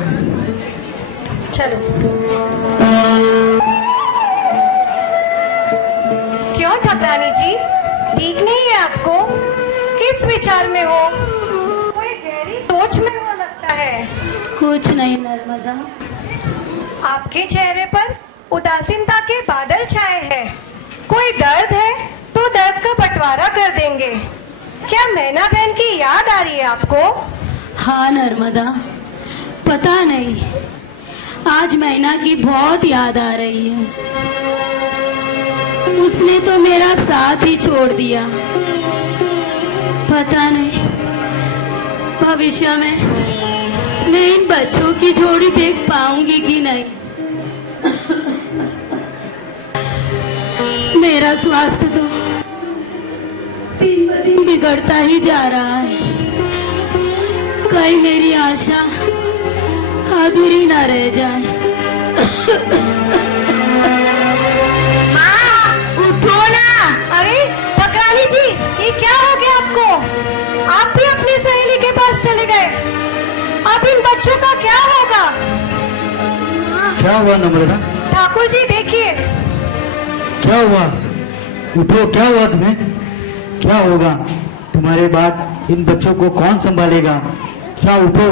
चलो। क्यों ठाकरानी जी, ठीक नहीं है आपको? किस विचार में हो? कोई गहरी सोच में हो लगता है। कुछ नहीं नर्मदा। आपके चेहरे पर उदासीनता के बादल छाए हैं। कोई दर्द है तो दर्द का बंटवारा कर देंगे। क्या मैना बहन की याद आ रही है आपको? हाँ नर्मदा, पता नहीं, आज मैना की बहुत याद आ रही है। उसने तो मेरा साथ ही छोड़ दिया। पता नहीं भविष्य में मैं इन बच्चों की जोड़ी देख पाऊंगी कि नहीं। मेरा स्वास्थ्य तो दिन ब दिन बिगड़ता ही जा रहा है। कहीं मेरी आशा अधूरी ना रह जाए। माँ, उठो ना। अरे ठाकरानी जी, ये क्या हो गया आपको? आप भी अपनी सहेली के पास चले गए। अब इन बच्चों का क्या होगा? क्या हुआ नम्रता? ठाकुर जी देखिए। क्या हुआ? उठो, क्या हुआ तुम्हें? क्या होगा? तुम्हारे बाद इन बच्चों को कौन संभालेगा? क्या, उठो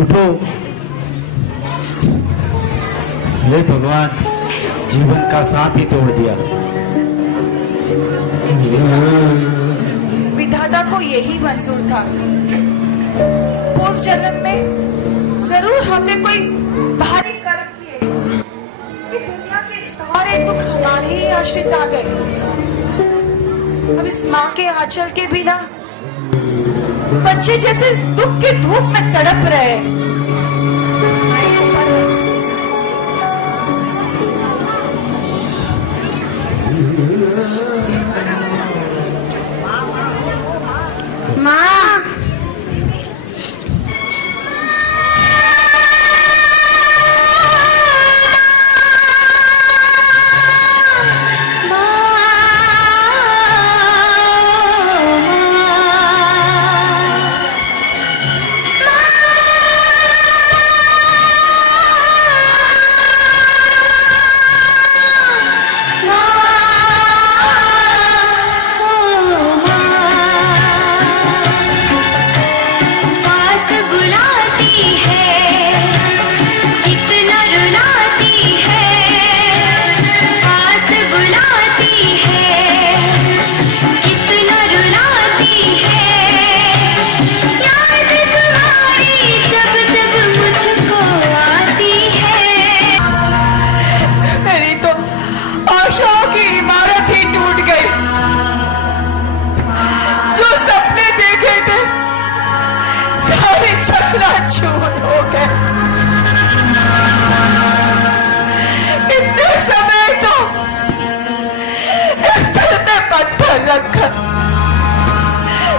उठो। हे भगवान, जीवन का साथ ही तोड़ दिया। विधाता को यही मंजूर था। पूर्व जन्म में जरूर हमने कोई भारी कर्म किए कि दुनिया के सारे दुख हमारे ही आश्रित आ गए। अब इस माँ के आंचल के बिना बच्चे जैसे दुख के धूप में तड़प रहे। माँ,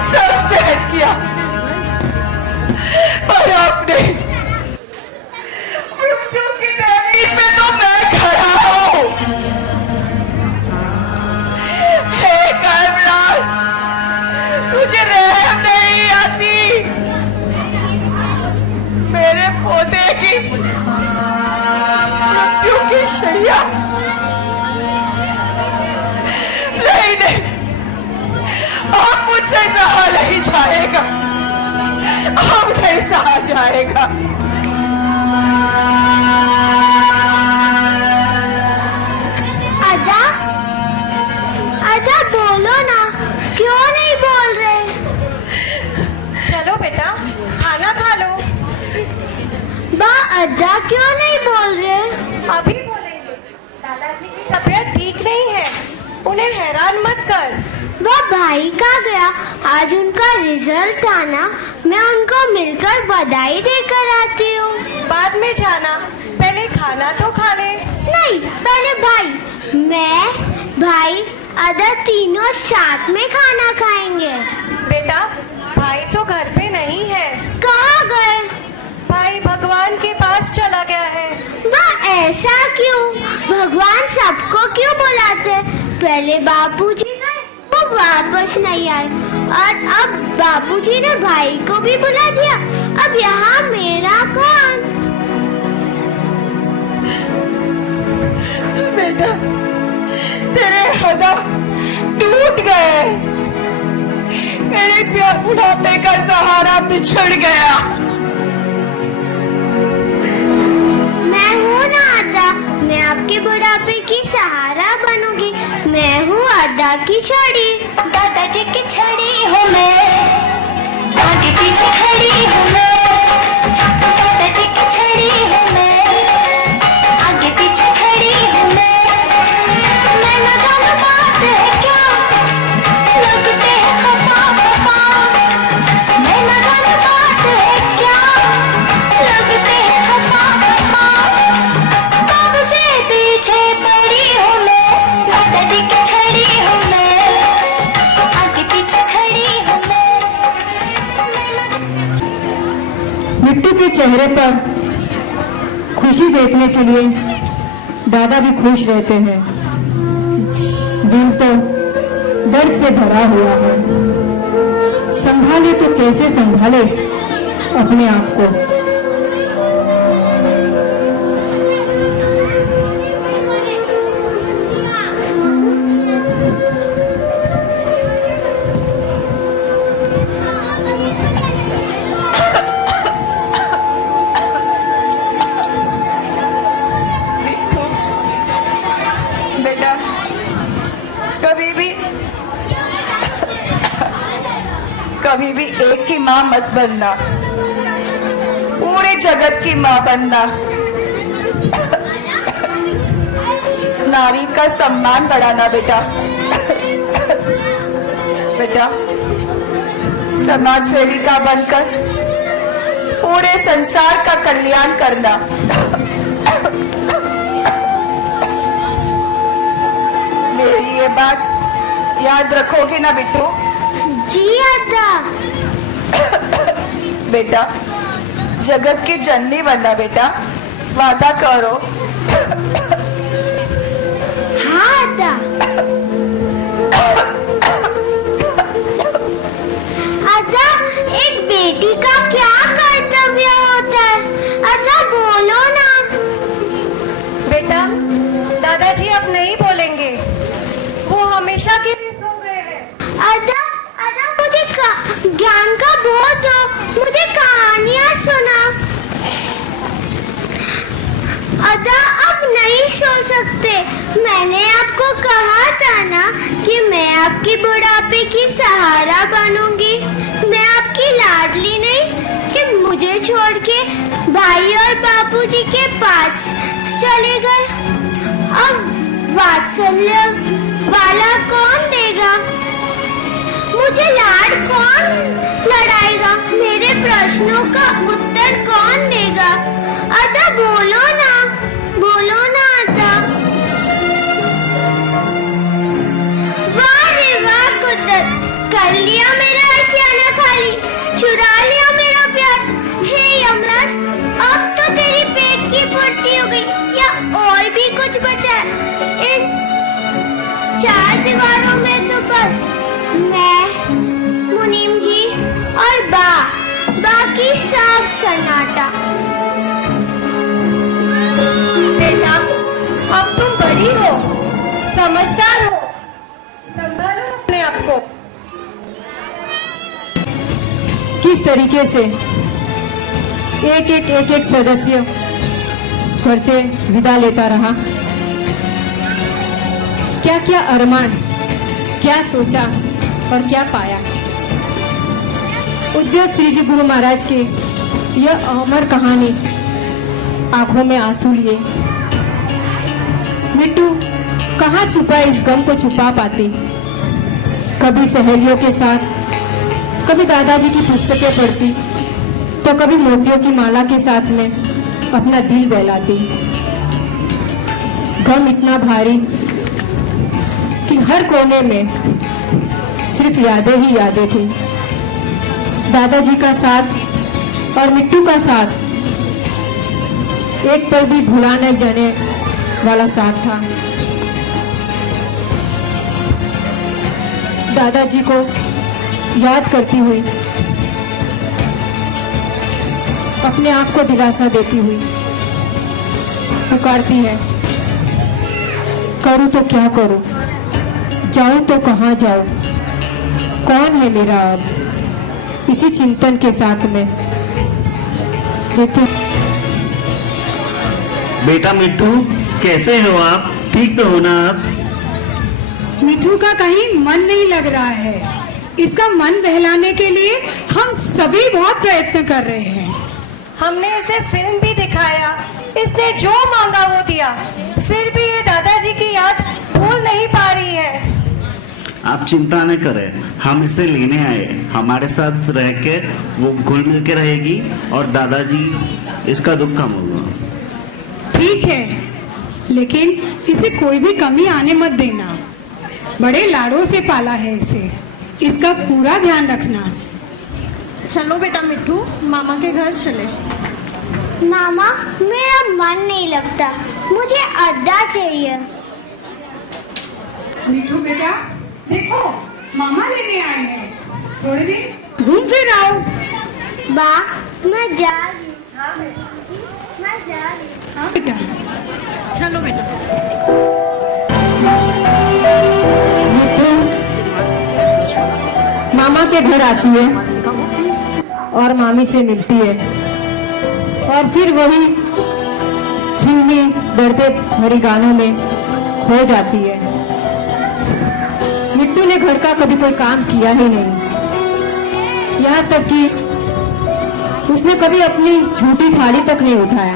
सब सहन किया, पर आपने मृत्यु की दहलीज में तो मैं खड़ा हूं। हे कर्मराज, तुझे रहम नहीं आती मेरे पोते की मृत्यु की शैया? नहीं, अब मुझसे सहा नहीं जाएगा, अब नहीं सहा जाएगा। अदा, अदा बोलो ना, क्यों नहीं बोल रहे? चलो बेटा, खाना खा लो। बा, अदा क्यों नहीं बोल रहे? अभी बोलेंगे। दादाजी की तबीयत ठीक नहीं है, उन्हें हैरान मत कर। वह भाई कहाँ गया? आज उनका रिजल्ट आना, मैं उनको मिलकर बधाई देकर आती हूँ। बाद में जाना, पहले खाना तो खा ले। नहीं, पहले भाई। मैं, भाई, अदा तीनों साथ में खाना खाएंगे। बेटा, भाई तो घर पे नहीं है। कहाँ गए? भाई भगवान के पास चला गया है। वह ऐसा क्यों? भगवान सबको क्यों बुलाते? पहले बापूजी गए, वो वापस नहीं आए, और अब बापूजी ने भाई को भी बुला दिया। अब यहाँ मेरा कौन? बेटा, तेरे कदम टूट गए, मेरे बुढ़ापे का सहारा बिछड़ गया। मैं हूँ ना अदा, मैं आपके बुढ़ापे की सहारा बनूंगी। मैं हूँ अदा की छड़ी। दादाजी की छड़ी हूँ मैं, आगे पीछे खड़ी हूँ मैं। दादाजी की छड़ी हूँ मैं, आगे पीछे खड़ी हूँ मैं। मैं न जानू बात है क्या, लगते हैं खफा खफा। मैं न जानू बात है क्या, लगते हैं खफा खफा। सबसे पीछे पड़ी हूँ मैं, दादाजी की छड़ी हूँ मैं, आगे पीछे खड़ी हूँ मैं। मिट्टू के चेहरे पर खुशी देखने के लिए दादा भी खुश रहते हैं। दिल तो दर्द से भरा हुआ है। संभाले तो कैसे संभाले अपने आप को। बेटा, कभी भी एक की माँ मत बनना, पूरे जगत की माँ बनना। नारी का सम्मान बढ़ाना बेटा। बेटा, समाज सेविका बनकर पूरे संसार का कल्याण करना। मेरी ये बात याद रखोगे ना बिट्टू? जी अदा। बेटा, जगत की जननी बनना बेटा, वादा करो। हाँ अदा। अदा, एक बेटी का क्या कर्तव्य होता है? अदा बोलो ना। बेटा, दादाजी अब नहीं बोलेंगे, वो हमेशा के लिए सो गए हैं। अदा, मुझे ज्ञान का बोध दो, मुझे कहानियाँ सुना। अदा, अब नहीं सो सकते। मैंने आपको कहा था ना कि मैं आपकी बुढ़ापे की सहारा बनूंगी। मैं आपकी लाडली नहीं कि मुझे छोड़ के भाई और बापूजी के पास चले गए। अब वात्सल्य वाला कौन देगा? मुझे लाड कौन लड़ाएगा? मेरे प्रश्नों का उत्तर कौन देगा? अदा बोलो ना, बोलो ना अदा। वाह रे वाह कुदरत, कर लिया मेरा आशियाना खाली, चुरा लिया मेरा प्यार। हे यमराज, अब तो तेरी पेट की पूर्ति हो गई या और भी कुछ बचा? इन चार दीवारों में तो बस मैं, मुनीम जी और बाकी सब सन्नाटा। बेटा, अब तुम बड़ी हो, समझदार हो, संभालो अपने आप को। किस तरीके से एक सदस्य घर से विदा लेता रहा, क्या क्या अरमान, क्या सोचा और क्या पाया। उद्योग श्री जी गुरु महाराज की यह अमर कहानी आंखों में आंसू लिए। मिट्टू कहाँ छुपा इस गम को छुपा पाती। कभी सहेलियों के साथ, कभी दादाजी की पुस्तकें पढ़ती, तो कभी मोतियों की माला के साथ में अपना दिल बहलाती। गम इतना भारी कि हर कोने में सिर्फ यादें ही यादें थी। दादाजी का साथ और मिट्टू का साथ एक पल भी भुला नहीं जाने वाला साथ था। दादाजी को याद करती हुई, अपने आप को दिलासा देती हुई पुकारती है, करूं तो क्या करूं, जाऊं तो कहां जाऊं, कौन है मेरा अब। इसी चिंतन के साथ में देखते। बेटा मिट्टू, कैसे हो आप? ठीक तो हो ना आप? मिट्टू का कहीं मन नहीं लग रहा है। इसका मन बहलाने के लिए हम सभी बहुत प्रयत्न कर रहे हैं। हमने इसे फिल्म भी दिखाया, इसने जो मांगा वो दिया, फिर भी ये दादाजी की याद भूल नहीं पा रही है। आप चिंता न करें, हम इसे लेने आए। हमारे साथ रह के वो घुल मिल के रहेगी और दादाजी इसका दुख कम होगा। ठीक है, लेकिन इसे कोई भी कमी आने मत देना। बड़े लाड़ों से पाला है इसे, इसका पूरा ध्यान रखना। चलो बेटा मिट्टू, मामा के घर चले। मामा, मेरा मन नहीं लगता, मुझे अड्डा चाहिए। मिट्टू बेटा, देखो मामा लेने आए हैं, थोड़े दिन घूम फिर आओ। बा, मैं जा रही हूँ। मैं जा रही हूँ। हाँ बेटा, चलो बेटा। मामा के घर आती है और मामी से मिलती है और फिर वही फिल्मी दर्दे भरी गानों में खो जाती है। मिट्टू ने घर का कभी कोई काम किया ही नहीं, यहाँ तक कि उसने कभी अपनी झूठी थाली तक नहीं उठाया,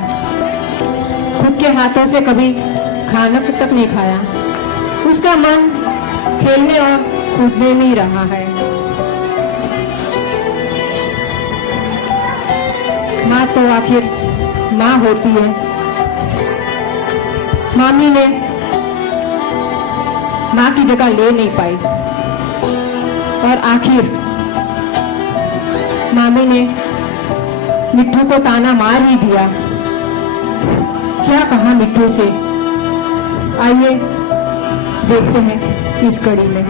खुद के हाथों से कभी खाना तक नहीं खाया। उसका मन खेलने और कूदने में ही रहा है। माँ तो आखिर माँ होती है। मामी ने माँ की जगह ले नहीं पाई और आखिर मामी ने मिट्टू को ताना मार ही दिया। क्या कहा मिट्टू से, आइए देखते हैं इस कड़ी में।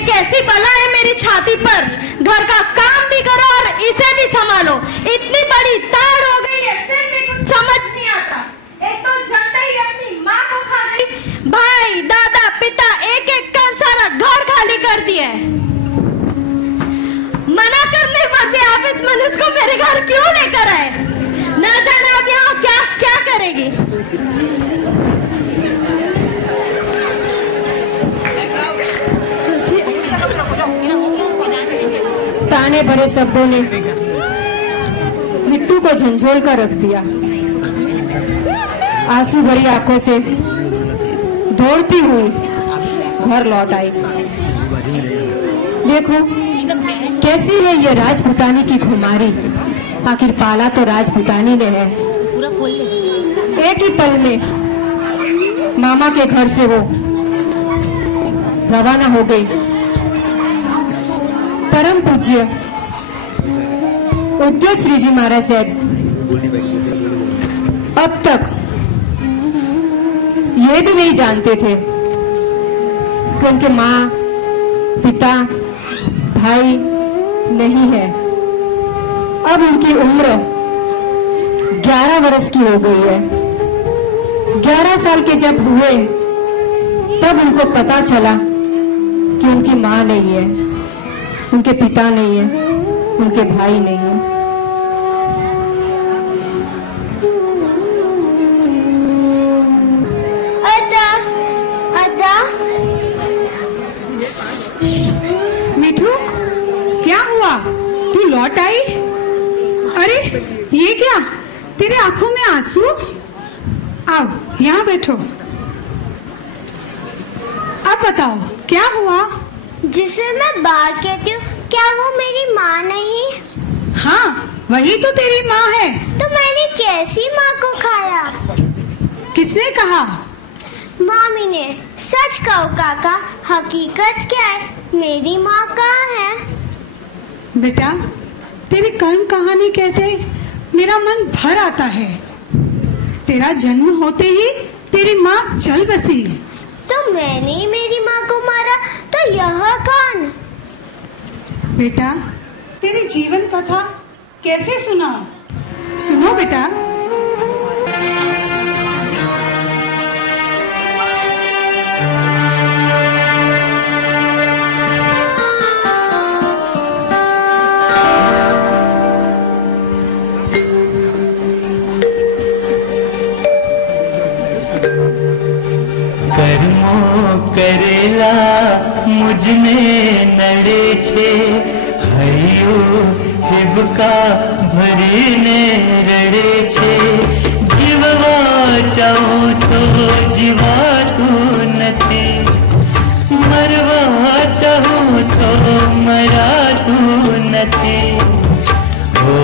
कैसी बला है मेरी छाती पर, घर का काम भी करो और इसे भी संभालो। इतनी बड़ी ताड़ हो गई है, फिर भी कुछ समझ नहीं आता। एक तो जलते ही अपनी माँ को खा गई, भाई दादा पिता एक एक कर सारा घर खाली कर दिया। मना करने पर भी आप इस मनुष्य को मेरे घर क्यों लेकर आए? न जाने अब यहाँ क्या क्या करेगी। ताने भरे शब्दों ने मिट्टू को झंझोल कर रख दिया। आंसू भरी आंखों से दौड़ती हुई घर लौट आई। देखो कैसी है ये राजपुतानी की खुमारी, आखिर पाला तो राजपुतानी ने है। एक ही पल में मामा के घर से वो रवाना हो गई। परम पूज्य उद्योग श्री जी महाराज साहब अब तक ये भी नहीं जानते थे कि उनके माँ पिता भाई नहीं है। अब उनकी उम्र 11 वर्ष की हो गई है। 11 साल के जब हुए तब उनको पता चला कि उनकी माँ नहीं है, उनके पिता नहीं है, उनके भाई नहीं हो। मिठू, क्या हुआ? तू लौट आई? अरे ये क्या, तेरे आंखों में आंसू? आओ यहाँ बैठो। अब बताओ क्या हुआ? जिसे मैं बाल कहती हूँ, क्या वो मेरी माँ नहीं? हाँ, वही तो तेरी माँ है। तो मैंने कैसी माँ को खाया? किसने कहा? मामी ने। सच कहो काका, हकीकत क्या है? मेरी माँ कहाँ है? बेटा, तेरी कर्म कहानी कहते मेरा मन भर आता है। तेरा जन्म होते ही तेरी माँ चल बसी। तो मैंने ही मेरी माँ को मारा, तो यह कौन? बेटा, तेरी जीवन कथा कैसे सुनाऊं? सुनो बेटा। करेला मुझ में नड़े छे, हयो हिबका भरीने रड़े छे। जीववा चाहूं तो जीवा तू नथी, मरवा चाहूं तो मरा तू नथी। ओ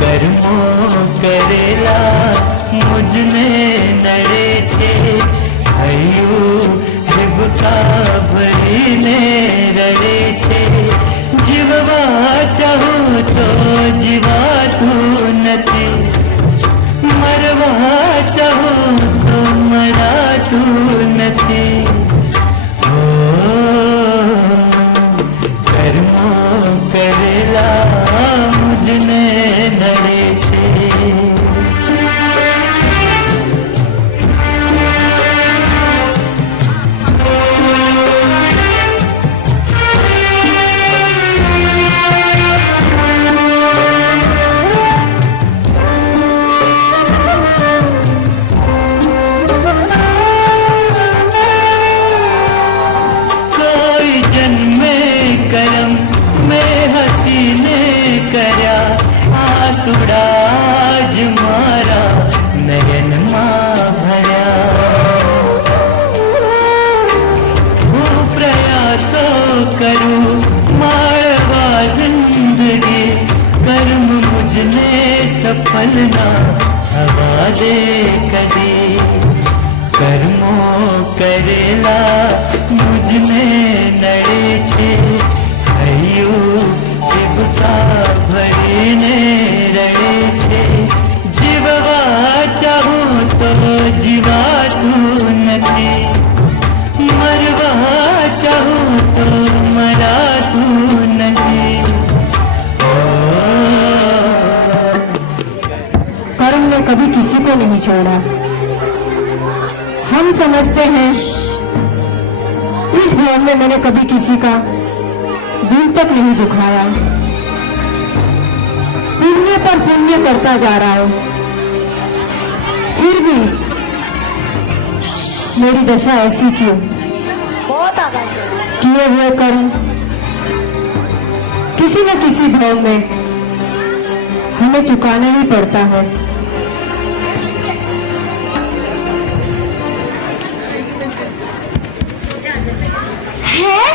कर्मो करेला मुझ में नड़े छे, हयो हिबका भरीने रड़े छे। जीववा चाहूं तो जीवा तू नथी, मरवा चाहूं तो मरा तू नथी। ओ कर्मो करेला मुझ में नड़े छे। सुराज मारा नयन माँ भरा, हूँ प्रयासों करूँ मारवा जिंदगी। कर्म मुझने सफल ना हवा दे कदी, कर्मों करेला मुझ में नड़े छे, हयो हिबका भरीने रड़े छे। जीववा चाहूं तो जीवा तू नथी, मरवा चाहूं तो मरा तू नथी। कर्म ने कभी किसी को नहीं छोड़ा। हम समझते हैं इस भवन में मैंने कभी किसी का दिल तक नहीं दुखाया। पुण्य पर पुण्य करता जा रहा हूं, फिर भी मेरी दशा ऐसी क्यों? बहुत आवाज है। किए हुए कर्म किसी न किसी भाव में हमें चुकाना ही पड़ता है।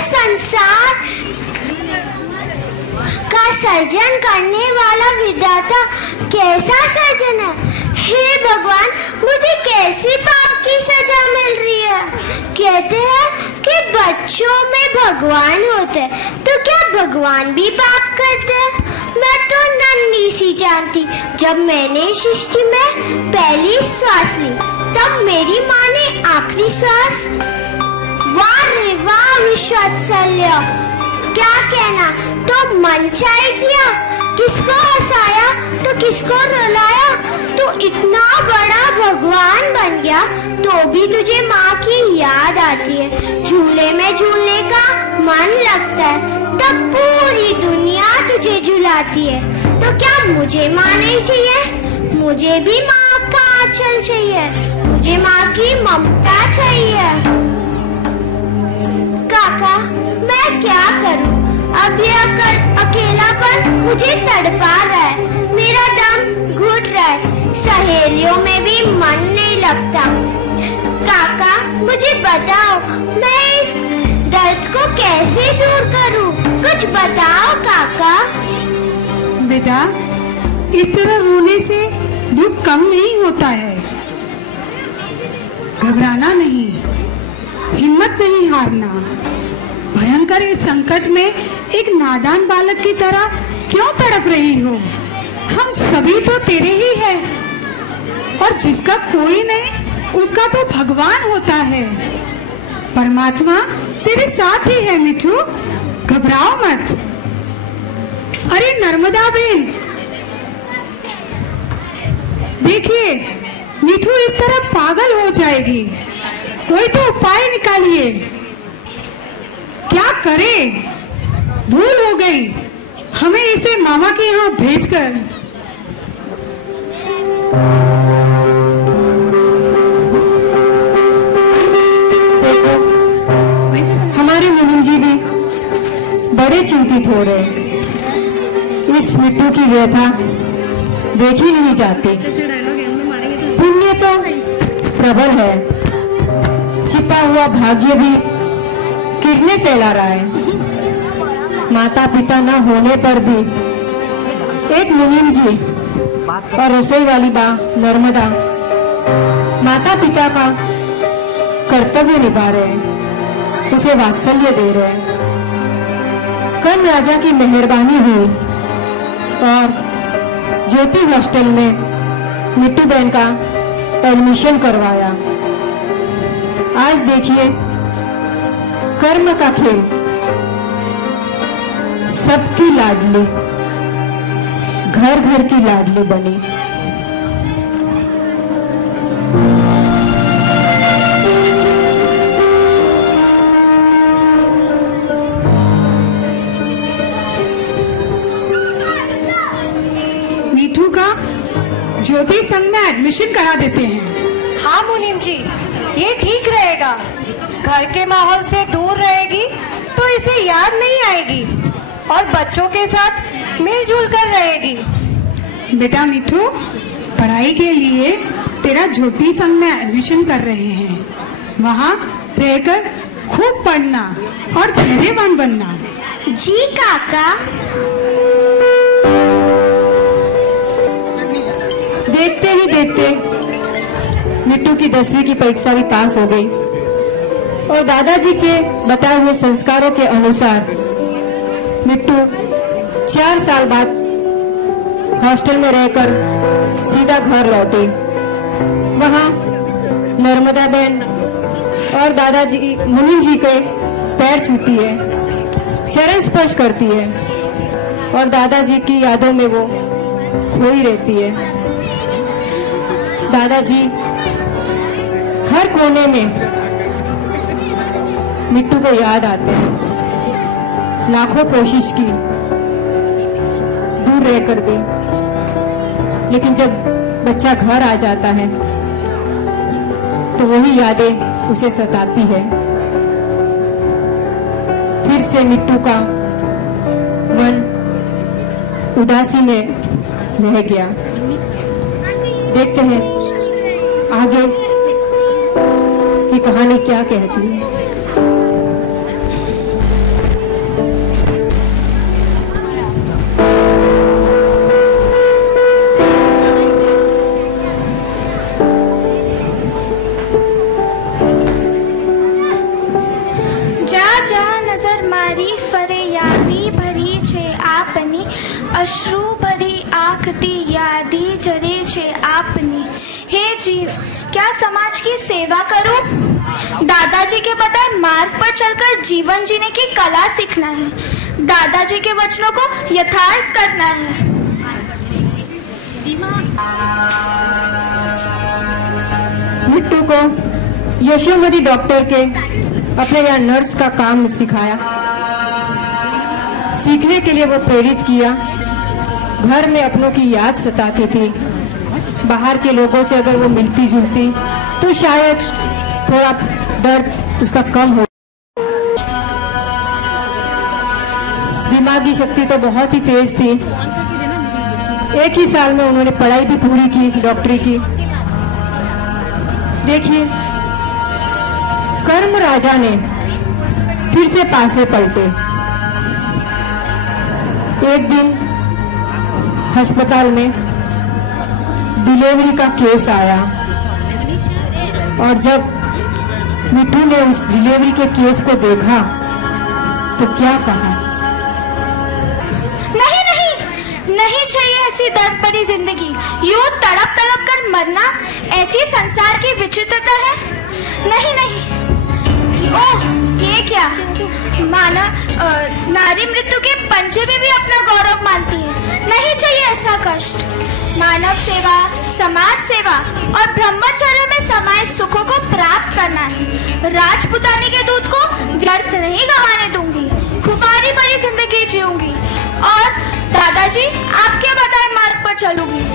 संसार का सर्जन करने वाला विधाता कैसा सर्जन है? हे भगवान, मुझे कैसी पाप की सजा मिल रही है? कहते हैं कि बच्चों में भगवान होते, तो क्या भगवान भी पाप करते? मैं तो नन्ही सी जानती। जब मैंने सृष्टि में पहली श्वास ली, तब मेरी माँ ने आखिरी श्वास। वाह रे वाह विश्वात्सल्य, क्या कहना। तो मनचाही किया, किसको हंसाया तो किसको रुलाया। तू इतना बड़ा भगवान बन गया तो भी तुझे माँ की याद आती है। झूले में झूलने का मन लगता है, तब पूरी दुनिया तुझे झुलाती है, तो क्या मुझे माँ नहीं चाहिए? मुझे भी माँ का आंचल चाहिए, मुझे माँ की ममता चाहिए। काका, मैं क्या करूं? अब ये अकेलापन मुझे तड़पा रहा है, मेरा दम घुट रहा है, सहेलियों में भी मन नहीं लगता। काका, मुझे बताओ, मैं इस दर्द को कैसे दूर करूं? कुछ बताओ काका। बेटा, इस तरह रोने से दुख कम नहीं होता है। घबराना नहीं, हिम्मत नहीं हारना। भयंकर इस संकट में एक नादान बालक की तरह क्यों तड़प रही हो? हम सभी तो तेरे ही हैं, और जिसका कोई नहीं उसका तो भगवान होता है। परमात्मा तेरे साथ ही है मिठू, घबराओ मत। अरे नर्मदा बेन, देखिए मिठू इस तरह पागल हो जाएगी, कोई तो उपाय निकालिए। क्या करें? भूल हो गई, हमें इसे मामा के यहाँ भेजकर। देखो, हमारे मोहन जी भी बड़े चिंतित हो रहे। इस मिट्टू की व्यथा देखी नहीं जाती। पुण्य तो प्रबल है, छिपा हुआ भाग्य भी किरणें फैला रहा है। माता पिता न होने पर भी एक मुनीम जी और रसोई वाली बा नर्मदा माता पिता का कर्तव्य निभा रहे हैं, उसे वात्सल्य दे रहे हैं। कर्ण राजा की मेहरबानी हुई और ज्योति हॉस्टल में मिट्टू बहन का एडमिशन करवाया। आज देखिए कर्म का खेल, सबकी लाडली, घर घर की लाडली बनी। मीठू का ज्योति संघ में एडमिशन करा देते हैं। हाँ मुनीम जी, ये ठीक रहेगा। घर के माहौल से दूर रहेगी तो इसे याद नहीं आएगी और बच्चों के साथ मिलजुल कर रहेगी। बेटा मिठू, पढ़ाई के लिए तेरा ज्योति संघ में एडमिशन कर रहे हैं। वहाँ रहकर खूब पढ़ना और धैर्यवान बनना। जी काका। देखते ही देखते मिट्टू की 10वीं की परीक्षा भी पास हो गई और दादाजी के बताए हुए संस्कारों के अनुसार मिट्टू 4 साल बाद हॉस्टल में रहकर सीधा घर लौटी। वहाँ नर्मदा बहन और दादाजी मुनीम जी के पैर छूती है, चरण स्पर्श करती है और दादाजी की यादों में वो खोई रहती है। दादाजी हर कोने में मिट्टू को याद आते हैं। लाखों कोशिश की दूर रहकर भी, लेकिन जब बच्चा घर आ जाता है तो वही यादें उसे सताती है। फिर से मिट्टू का मन उदासी में रह गया। देखते हैं आगे ये कहानी क्या कहती है। अश्रु भरी आखती यादी जरे छे आपनी। हे जीव, क्या समाज की सेवा करूं? दादाजी के बताए मार्ग पर चलकर जीवन जीने की कला सीखना है। दादाजी के वचनों को यथार्थ करना है। मिट्टू को यशोमती डॉक्टर के अपने यहाँ नर्स का काम सिखाया सीखने के लिए वो प्रेरित किया। घर में अपनों की याद सताती थी, बाहर के लोगों से अगर वो मिलती जुलती तो शायद थोड़ा दर्द उसका कम हो। दिमागी शक्ति तो बहुत ही तेज थी। एक ही साल में उन्होंने पढ़ाई भी पूरी की, डॉक्टरी की। देखिए, कर्म राजा ने फिर से पासे पलटे। एक दिन अस्पताल में डिलीवरी का केस आया और जब मिट्टू ने उस डिलीवरी के केस को देखा तो क्या कहा? नहीं नहीं, नहीं चाहिए ऐसी दर्द भरी जिंदगी। यूं तड़प तड़प कर मरना ऐसी संसार की विचित्रता है। नहीं नहीं। ओह, ये क्या? माना नारी मृत्यु के पंजे में भी अपना गौरव मानती है। नहीं चाहिए ऐसा कष्ट। मानव सेवा, समाज सेवा और ब्रह्मचर्य में समाये सुखों को प्राप्त करना है। राजपुतानी के दूध को व्यर्थ नहीं गंवाने दूंगी। खुमारी भरी जिंदगी जीऊंगी और दादाजी आपके बताए मार्ग पर चलूंगी।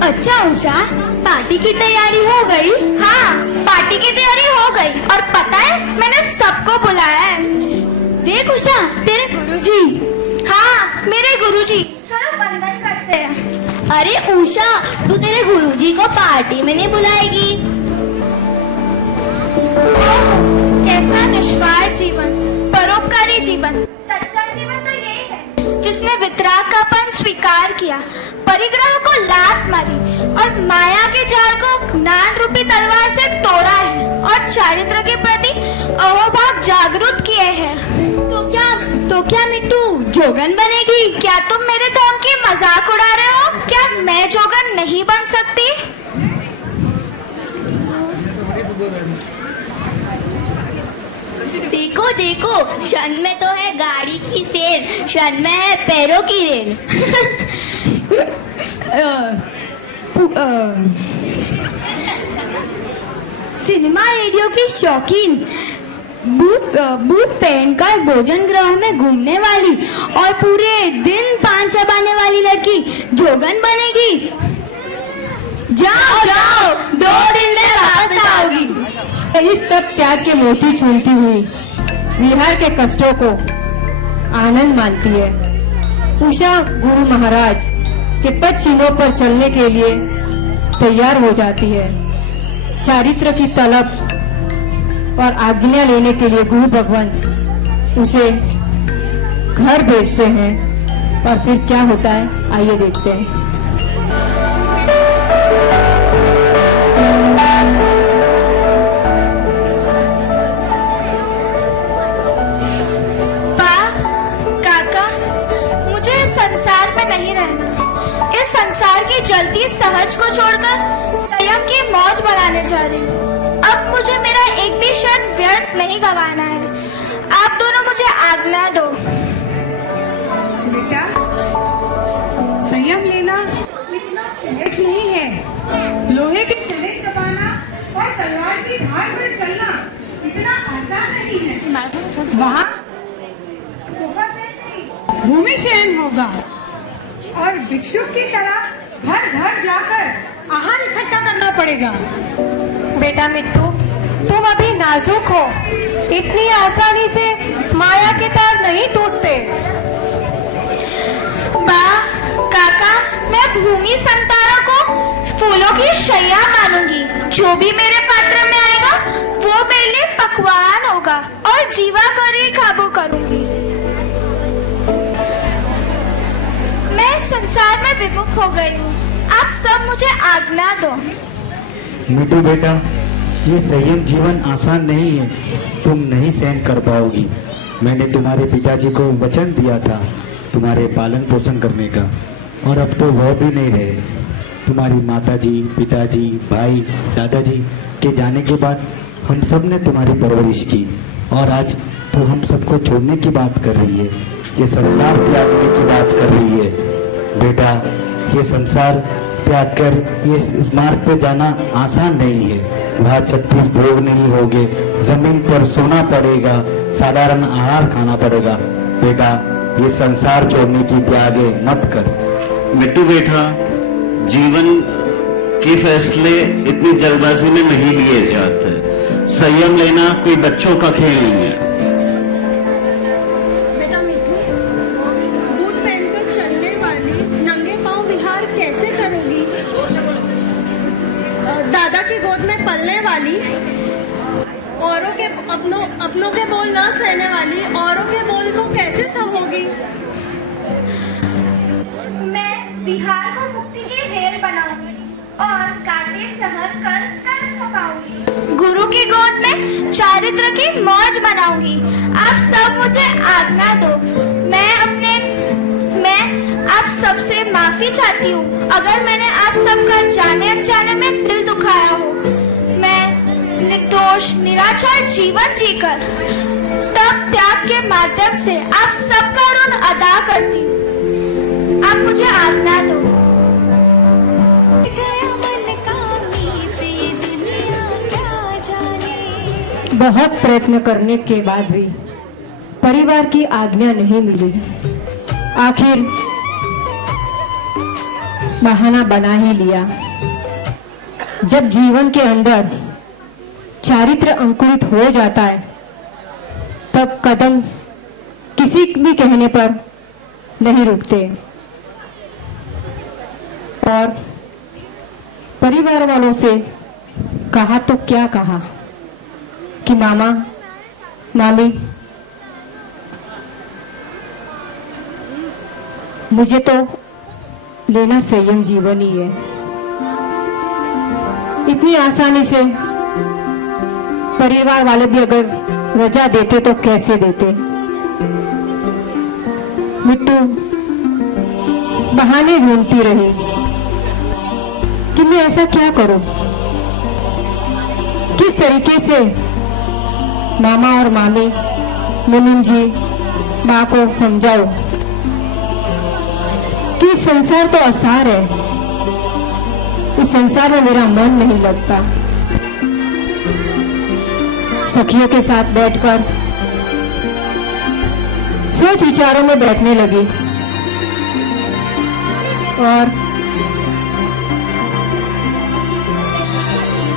अच्छा उषा, पार्टी की तैयारी हो गई? हाँ, पार्टी की तैयारी हो गई और पता है मैंने सबको बुलाया है। देख उषा, तेरे गुरुजी। हाँ, मेरे गुरुजी। चलो वंदन करते हैं। अरे उषा, तू तेरे गुरुजी को पार्टी में नहीं बुलाएगी? कैसा निस्वार्थ जीवन, परोपकारी जीवन। सच्चा जीवन तो यही है जिसने वितरागपन स्वीकार किया, परिग्रह को लात मारी और माया के जाल को ज्ञान रूपी तलवार से तोड़ा है और चारित्र के प्रति अहोभाव जागरूक किए हैं। तो क्या मिट्टू जोगन बनेगी? क्या तुम मेरे धर्म की मजाक उड़ा रहे हो? क्या मैं जोगन नहीं बन सकती? देखो देखो, शन में तो है गाड़ी की सेल, शन में है पैरों की रेल। सिनेमा रेडियो की शौकीन, बूट पहनकर भोजन गृह में घूमने वाली और पूरे दिन पान चबाने वाली लड़की जोगन बनेगी। जाओ जाओ, 2 दिन में वापस आओगी। इस तक त्याग के मोती चूमती हुई विहार के कष्टों को आनंद मानती है। उषा गुरु महाराज के पद चिन्हों पर चलने के लिए तैयार हो जाती है। चारित्र की तलब और आज्ञा लेने के लिए गुरु भगवंत उसे घर भेजते हैं और फिर क्या होता है आइए देखते हैं। संसार में नहीं रहना। इस संसार की जल्दी सहज को छोड़कर स्वयं की मौज बनाने जा रही हूँ। अब मुझे मेरा एक भी क्षण व्यर्थ नहीं गंवाना है। आप दोनों मुझे आज्ञा दो। बेटा, संयम लेना इतना सहज नहीं है। लोहे के चने चबाना और तलवार की धार पर चलना इतना आसान नहीं है। वहाँ भूमि शयन होगा और भिक्षुक की तरह घर घर जाकर आहार इकट्ठा करना पड़ेगा। बेटा मिट्टू, तुम अभी नाजुक हो, इतनी आसानी से माया के तार नहीं टूटते। बा, काका, मैं भूमि संतारा को फूलों की शैया मानूंगी। जो भी मेरे पात्र में आएगा वो मेरे लिए पकवान होगा और जीवा करी काबू करूंगी। मैं संसार में विमुख हो गई हूँ। आप सब मुझे आज्ञा दो। मिट्टू बेटा, ये संयम जीवन आसान नहीं है, तुम नहीं सहन कर पाओगी। मैंने तुम्हारे पिताजी को वचन दिया था तुम्हारे पालन पोषण करने का, और अब तो वह भी नहीं रहे। तुम्हारी माताजी, पिताजी, भाई, दादाजी के जाने के बाद हम सब ने तुम्हारी परवरिश की, और आज तो हम सबको छोड़ने की बात कर रही है, ये संसार त्यागने की बात कर रही है। बेटा, ये संसार त्याग कर ये इस मार्ग पे जाना आसान नहीं है। वहाँ 36 भोग नहीं होगे, जमीन पर सोना पड़ेगा, साधारण आहार खाना पड़ेगा। बेटा, ये संसार छोड़ने की त्यागे मत कर। मिट्टू बेटा, जीवन के फैसले इतनी जल्दबाजी में नहीं लिए जाते। संयम लेना कोई बच्चों का खेल नहीं है। दादा की गोद में पलने वाली, औरों के अपनों के बोल ना सहने वाली, औरों के बोल को कैसे सहोगी? मैं बिहार को मुक्ति की रेल बनाऊंगी और कांटे सहज कर छपाऊंगी। गुरु की गोद में चारित्र की मौज बनाऊंगी। आप सब मुझे आज्ञा दो। मैं आप सबसे माफी चाहती हूँ अगर मैंने आप सबका जाने अनजाने में दिल दुखाया हो। मैं निर्दोष निराचार जीवन जीकर तब त्याग के माध्यम से आप सबका ऋण अदा करती हूँ। आप मुझे आज्ञा दो। बहुत प्रयत्न करने के बाद भी परिवार की आज्ञा नहीं मिली। आखिर बहाना बना ही लिया। जब जीवन के अंदर चारित्र अंकुरित हो जाता है तब कदम किसी भी कहने पर नहीं रुकते, और परिवार वालों से कहा तो क्या कहा कि मामा, मामी, मुझे तो लेना संयम जीवन ही है। इतनी आसानी से परिवार वाले भी अगर रजा देते तो कैसे देते। मिट्टू बहाने ढूंढती रही कि मैं ऐसा क्या करूं, किस तरीके से मामा और मामी, मुनिम जी, माँ को समझाओ कि संसार तो आसार है, इस संसार में मेरा मन नहीं लगता। सखियों के साथ बैठकर सोच विचारों में बैठने लगी और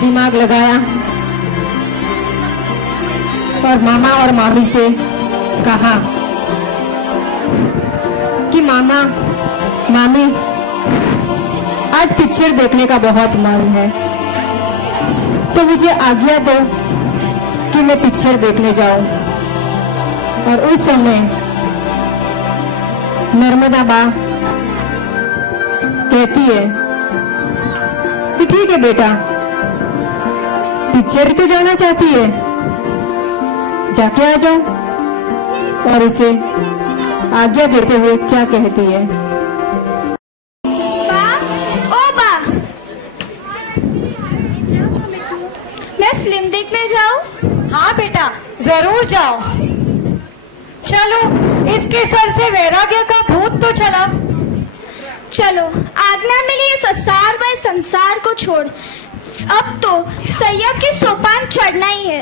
दिमाग लगाया और मामा और मामी से कहा कि मामा मामी आज पिक्चर देखने का बहुत मन है, तो मुझे आज्ञा दो कि मैं पिक्चर देखने जाऊं। और उस समय नर्मदा बा कहती है कि ठीक है बेटा, पिक्चर ही तो जाना चाहती है, जाके आ जाओ। और उसे आज्ञा देते हुए क्या कहती है, मैं फिल्म देखने जाऊं? हाँ बेटा, जरूर जाओ। चलो, इसके सर से वैराग्य का भूत तो चला। चलो, आज्ञा मिली संसार व संसार को छोड़, अब तो संयम की सोपान चढ़ना ही है।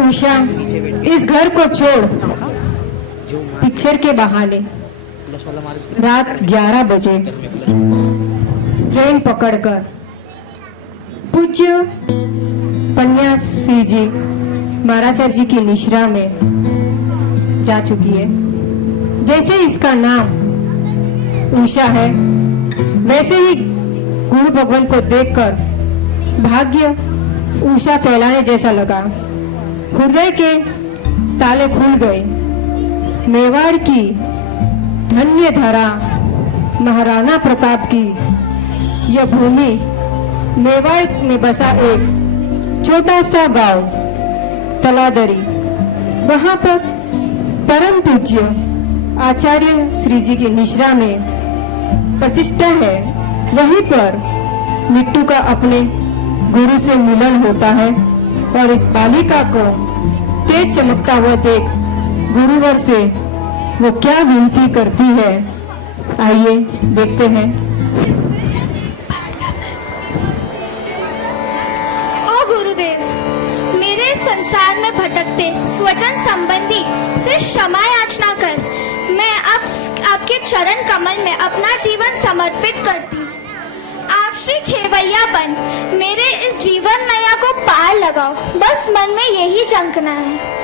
उषा इस घर को छोड़ पिक्चर के बहाने रात 11 बजे ट्रेन पकड़कर पूज्य पन्यासी जी महाराज साहब जी की निश्रा में जा चुकी है। जैसे इसका नाम उषा है, वैसे ही गुरु भगवान को देखकर भाग्य उषा फैलाने जैसा लगा। हृदय के ताले खुल गए। मेवाड़ की धन्य धरा महाराणा प्रताप की यह भूमि, मेवाड़ में बसा एक छोटा सा गांव तलादरी, वहां पर परम पूज्य आचार्य श्री जी की निश्रा में प्रतिष्ठा है। वहीं पर मिट्टू का अपने गुरु से मिलन होता है और इस बालिका को तेज चमकता हुआ देख गुरुवर से वो क्या विनती करती है, आइए देखते हैं। ओ गुरुदेव, मेरे संसार में भटकते स्वजन संबंधी से क्षमा याचना कर मैं आपके चरण कमल में अपना जीवन समर्पित करती हूँ। आप श्री खेवैया बन मेरे इस जीवन नया को पार लगाओ, बस मन में यही झंकना है।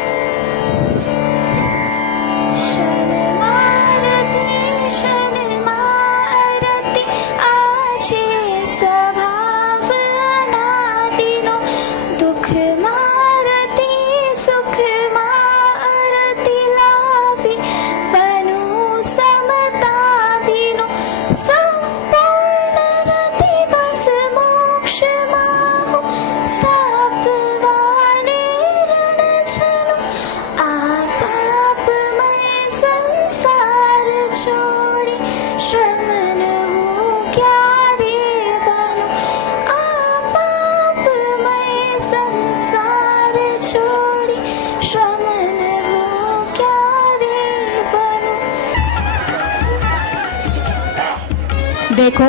देखो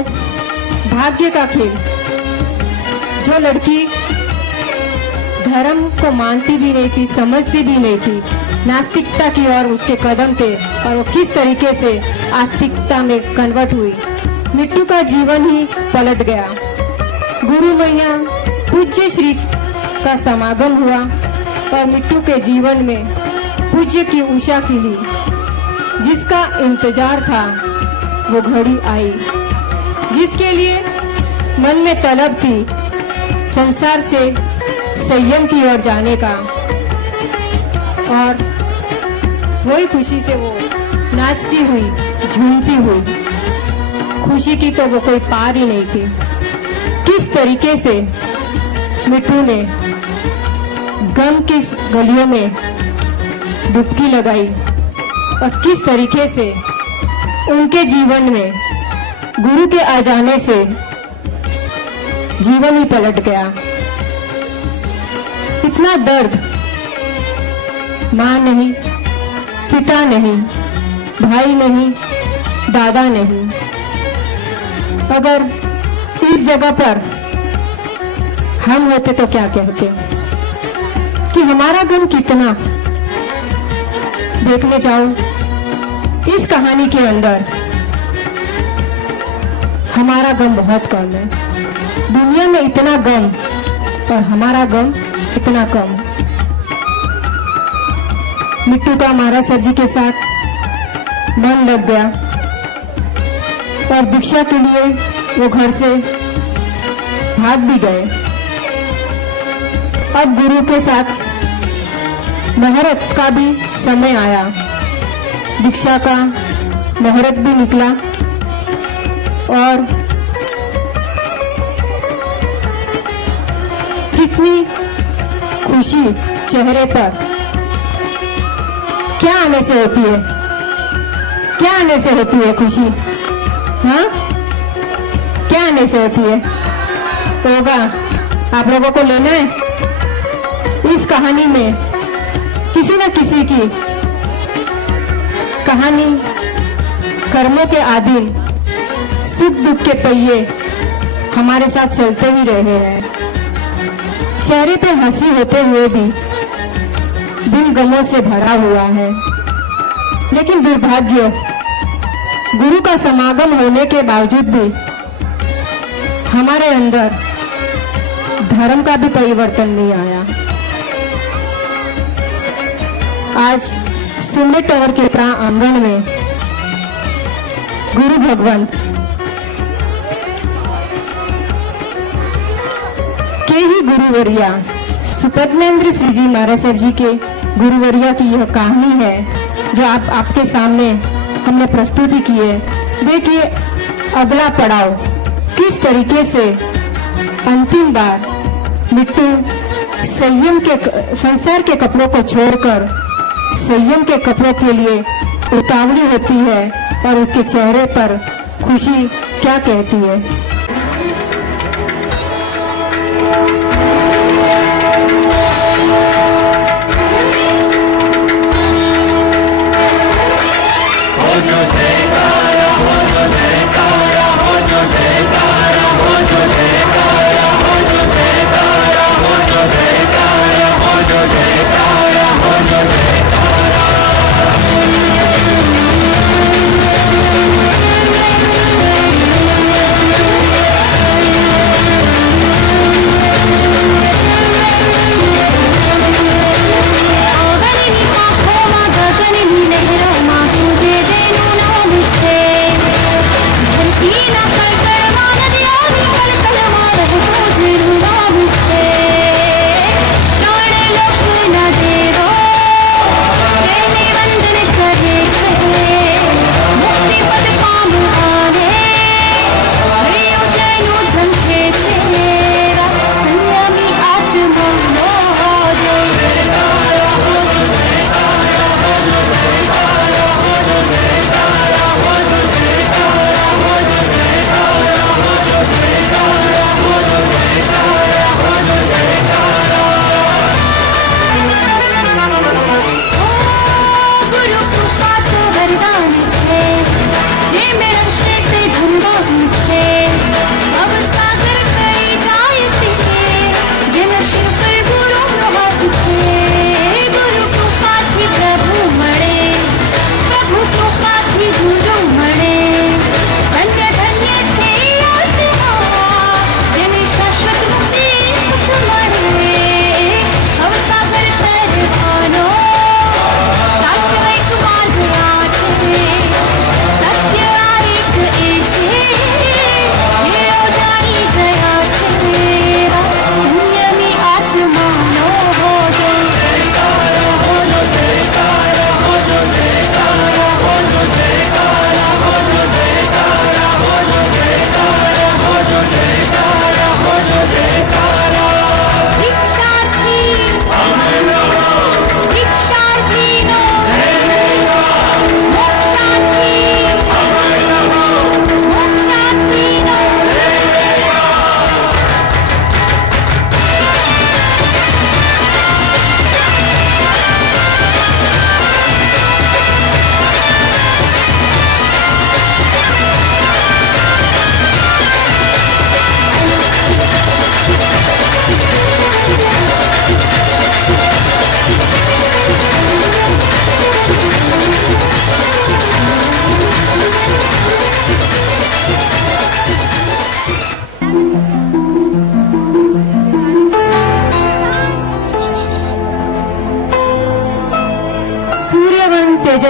भाग्य का खेल। जो लड़की धर्म को मानती भी नहीं थी, समझती भी नहीं थी, नास्तिकता की ओर उसके कदम थे और वो किस तरीके से आस्तिकता में कन्वर्ट हुई। मिट्टू का जीवन ही पलट गया। गुरु मैया पूज्य श्री का समागम हुआ और मिट्टू के जीवन में पूज्य की उषा खिली। जिसका इंतजार था वो घड़ी आई, जिसके लिए मन में तलब थी संसार से संयम की ओर जाने का, और वही खुशी से वो नाचती हुई झूमती हुई। खुशी की तो वो कोई पार ही नहीं थी। किस तरीके से मिट्टू ने गम की गलियों में डुबकी लगाई और किस तरीके से उनके जीवन में गुरु के आ जाने से जीवन ही पलट गया। इतना दर्द माँ नहीं, पिता नहीं, भाई नहीं, दादा नहीं। अगर इस जगह पर हम होते तो क्या कहते कि हमारा गम कितना। देखने जाऊं इस कहानी के अंदर हमारा गम बहुत कम है। दुनिया में इतना गम और हमारा गम इतना कम। मिट्टू का हमारा सर जी के साथ मन लग गया और दीक्षा के लिए वो घर से भाग भी गए। अब गुरु के साथ मुहूर्त का भी समय आया। दीक्षा का मुहूर्त भी निकला और कितनी खुशी चेहरे पर क्या आने से होती है, क्या आने से होती है खुशी? हाँ, क्या आने से होती है? होगा आप लोगों को लेना है। इस कहानी में किसी न किसी की कहानी कर्मों के अधीन सुख दुख के पहिए हमारे साथ चलते ही रहे हैं। चेहरे पे हंसी होते हुए भी दिल गमों से भरा हुआ है। लेकिन दुर्भाग्य, गुरु का समागम होने के बावजूद भी हमारे अंदर धर्म का भी परिवर्तन नहीं आया। आज सुमे टावर के आंगन में गुरु भगवान के ही गुरुवरिया सुपत्नेन्द्र श्री जी महाराज साहब जी के गुरुवरिया की यह कहानी है जो आपके सामने हमने प्रस्तुति की है। देखिए अगला पड़ाव किस तरीके से अंतिम बार मिट्टू संयम के संसार के कपड़ों को छोड़कर संयम के कपड़ों के लिए उतावली होती है और उसके चेहरे पर खुशी क्या कहती है। हो जो जयकारा, हो जो जयकारा, हो जो जयकारा, हो जो जयकारा, हो जो जयकारा, हो जो जयकारा, हो जो जयकारा, हो जो जयकारा। गगनी आँखों माँ गगनी लहरों माँ तुझे जैनू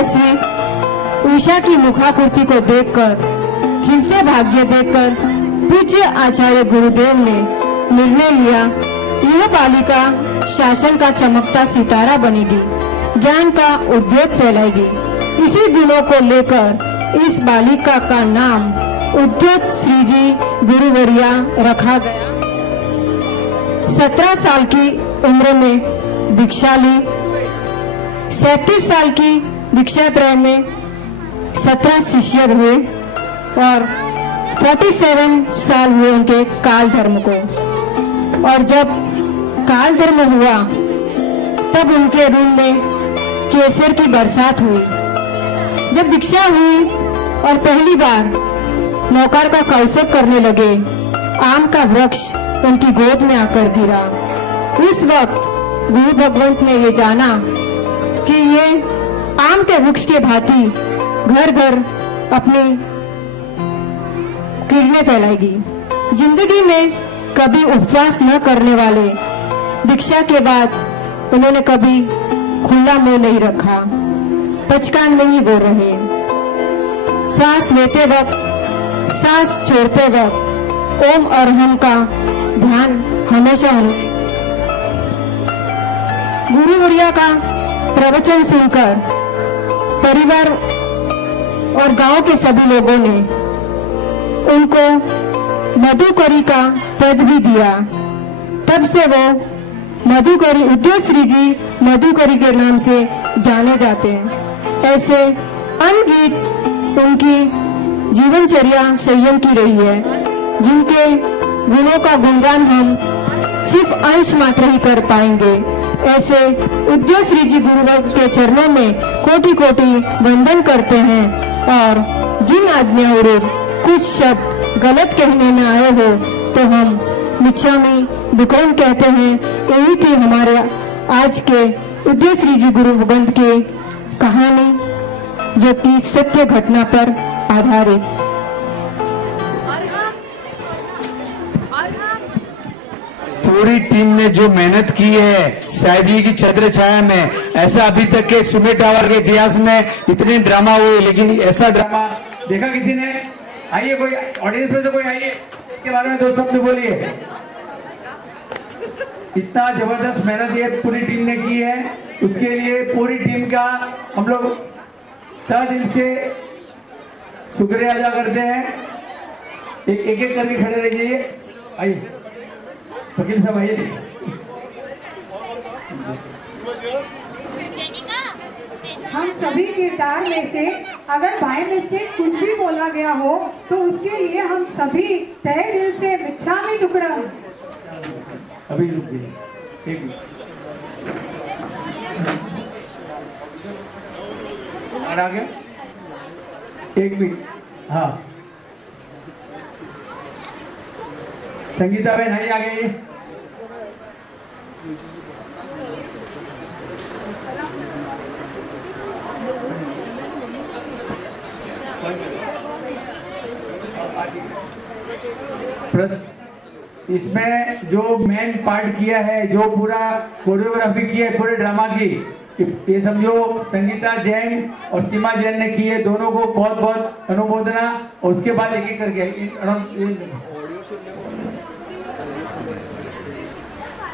तपस्वी उषा की मुखाकृति को देखकर, खिलते भाग्य देखकर पूज्य आचार्य गुरुदेव ने निर्णय लिया, यह बालिका शासन का चमकता सितारा बनेगी, ज्ञान का उद्योग फैलाएगी। इसी गुणों को लेकर इस बालिका का नाम उद्योग श्रीजी गुरुवर्या रखा गया। 17 साल की उम्र में दीक्षा ली। 37 साल की दीक्षा त्रय में 17 शिष्य हुए और 47 साल हुए उनके काल धर्म को। और जब काल धर्म हुआ तब उनके रूम में केसर की बरसात हुई। जब दीक्षा हुई और पहली बार नौकर का कौशक करने लगे, आम का वृक्ष उनकी गोद में आकर गिरा। उस वक्त गुरु भगवंत ने ये जाना कि ये आम के वृक्ष के भांति घर घर अपनी किरणें फैलाएगी। जिंदगी में कभी उपवास न करने वाले दीक्षा के बाद उन्होंने कभी खुला मुंह नहीं रखा, पचकान नहीं बोल रहे। सांस लेते वक्त, सांस छोड़ते वक्त ओम और हम का ध्यान हमेशा होना। गुरुवर्या का प्रवचन सुनकर परिवार और गांव के सभी लोगों ने उनको मधुकरी का पद भी दिया। तब से वो मधुकरी, उद्योग श्रीजी मधुकरी के नाम से जाने जाते हैं। ऐसे अनगिनत उनकी जीवनचर्या संयम की रही है, जिनके गुणों का गुणगान हम सिर्फ अंश मात्र ही कर पाएंगे। ऐसे उद्योग श्रीजी गुरुवर्ग के चरणों में कोटि कोटि वंदन करते हैं। और जिन आज्ञाओं कुछ शब्द गलत कहने में आए हो तो हम मिच्छामी दुक्कड़म कहते हैं। यही थी हमारे आज के उद्योग श्रीजी गुरुवर्ग की कहानी, जो कि सत्य घटना पर आधारित। पूरी टीम ने जो मेहनत की है साहिब जी की छत्र छाया में, ऐसा अभी तक के सुमे टावर के इतिहास में इतने ड्रामा हुए, लेकिन ऐसा ड्रामा देखा किसी ने? आइए, कोई ऑडियंस में तो कोई आइए, इसके बारे में 2 शब्द बोलिए। इतना जबरदस्त मेहनत ये पूरी टीम ने की है, उसके लिए पूरी टीम का हम लोग तहे दिल से शुक्रिया अदा करते हैं। एक एक करके खड़े रहिए। आइए वकील साहब, आइए। हम सभी किरदार में से अगर बाय मिस्टेक कुछ भी बोला गया हो तो उसके लिए हम सभी तहे दिल से मिच्छामी दुक्कड़म। अभी रुक जाइए, एक मिनट आ गया, 1 मिनट। हाँ, संगीता बहन आई, आ गई। इसमें जो मेन पार्ट किया है, जो पूरा कोरियोग्राफी की है पूरे ड्रामा की, ये समझो संगीता जैन और सीमा जैन ने की है। दोनों को बहुत बहुत अनुमोदना। और उसके बाद एक एक करके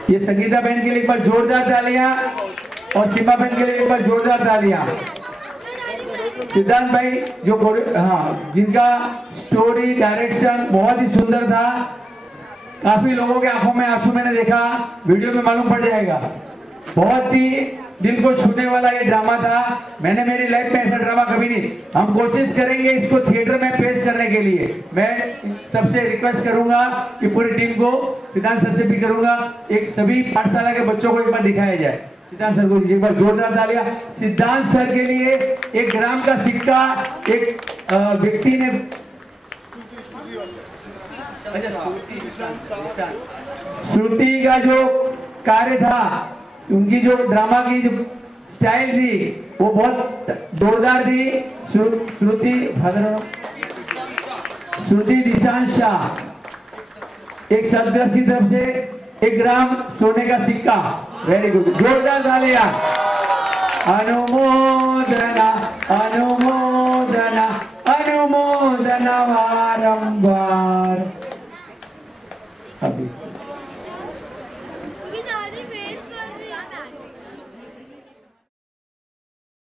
ये संगीता बहन के लिए एक बार जोरदार तालियां और सीमा बहन के लिए एक बार जोरदार तालियां। सिद्धांत भाई जो जिनका स्टोरी डायरेक्शन बहुत ही सुंदर था। काफी लोगों के आंखों में आंसू मैंने देखा, वीडियो में मालूम पड़ जाएगा। बहुत ही दिल को छूने वाला ये ड्रामा था। मैंने मेरी लाइफ में ऐसा ड्रामा कभी नहीं। हम कोशिश करेंगे इसको थिएटर में पेश करने के लिए। मैं सबसे रिक्वेस्ट करूंगा कि पूरी टीम को, सिद्धांत सर से भी करूंगा, एक सभी पाठशाला के बच्चों को एक बार दिखाया जाए। सिद्धांत सर को दीजिए एक बार जोरदार तालियां। सिद्धांत सर के लिए 1 ग्राम का सिक्का एक व्यक्ति ने, श्रुति का जो कार्य था, उनकी जो ड्रामा की जो स्टाइल थी वो बहुत जोरदार थी। श्रुति दिशांत शाह एक सदस्य की तरफ से 1 ग्राम सोने का सिक्का। वेरी गुड, जोरदार तालियां। अनुमोदना अनुमोदना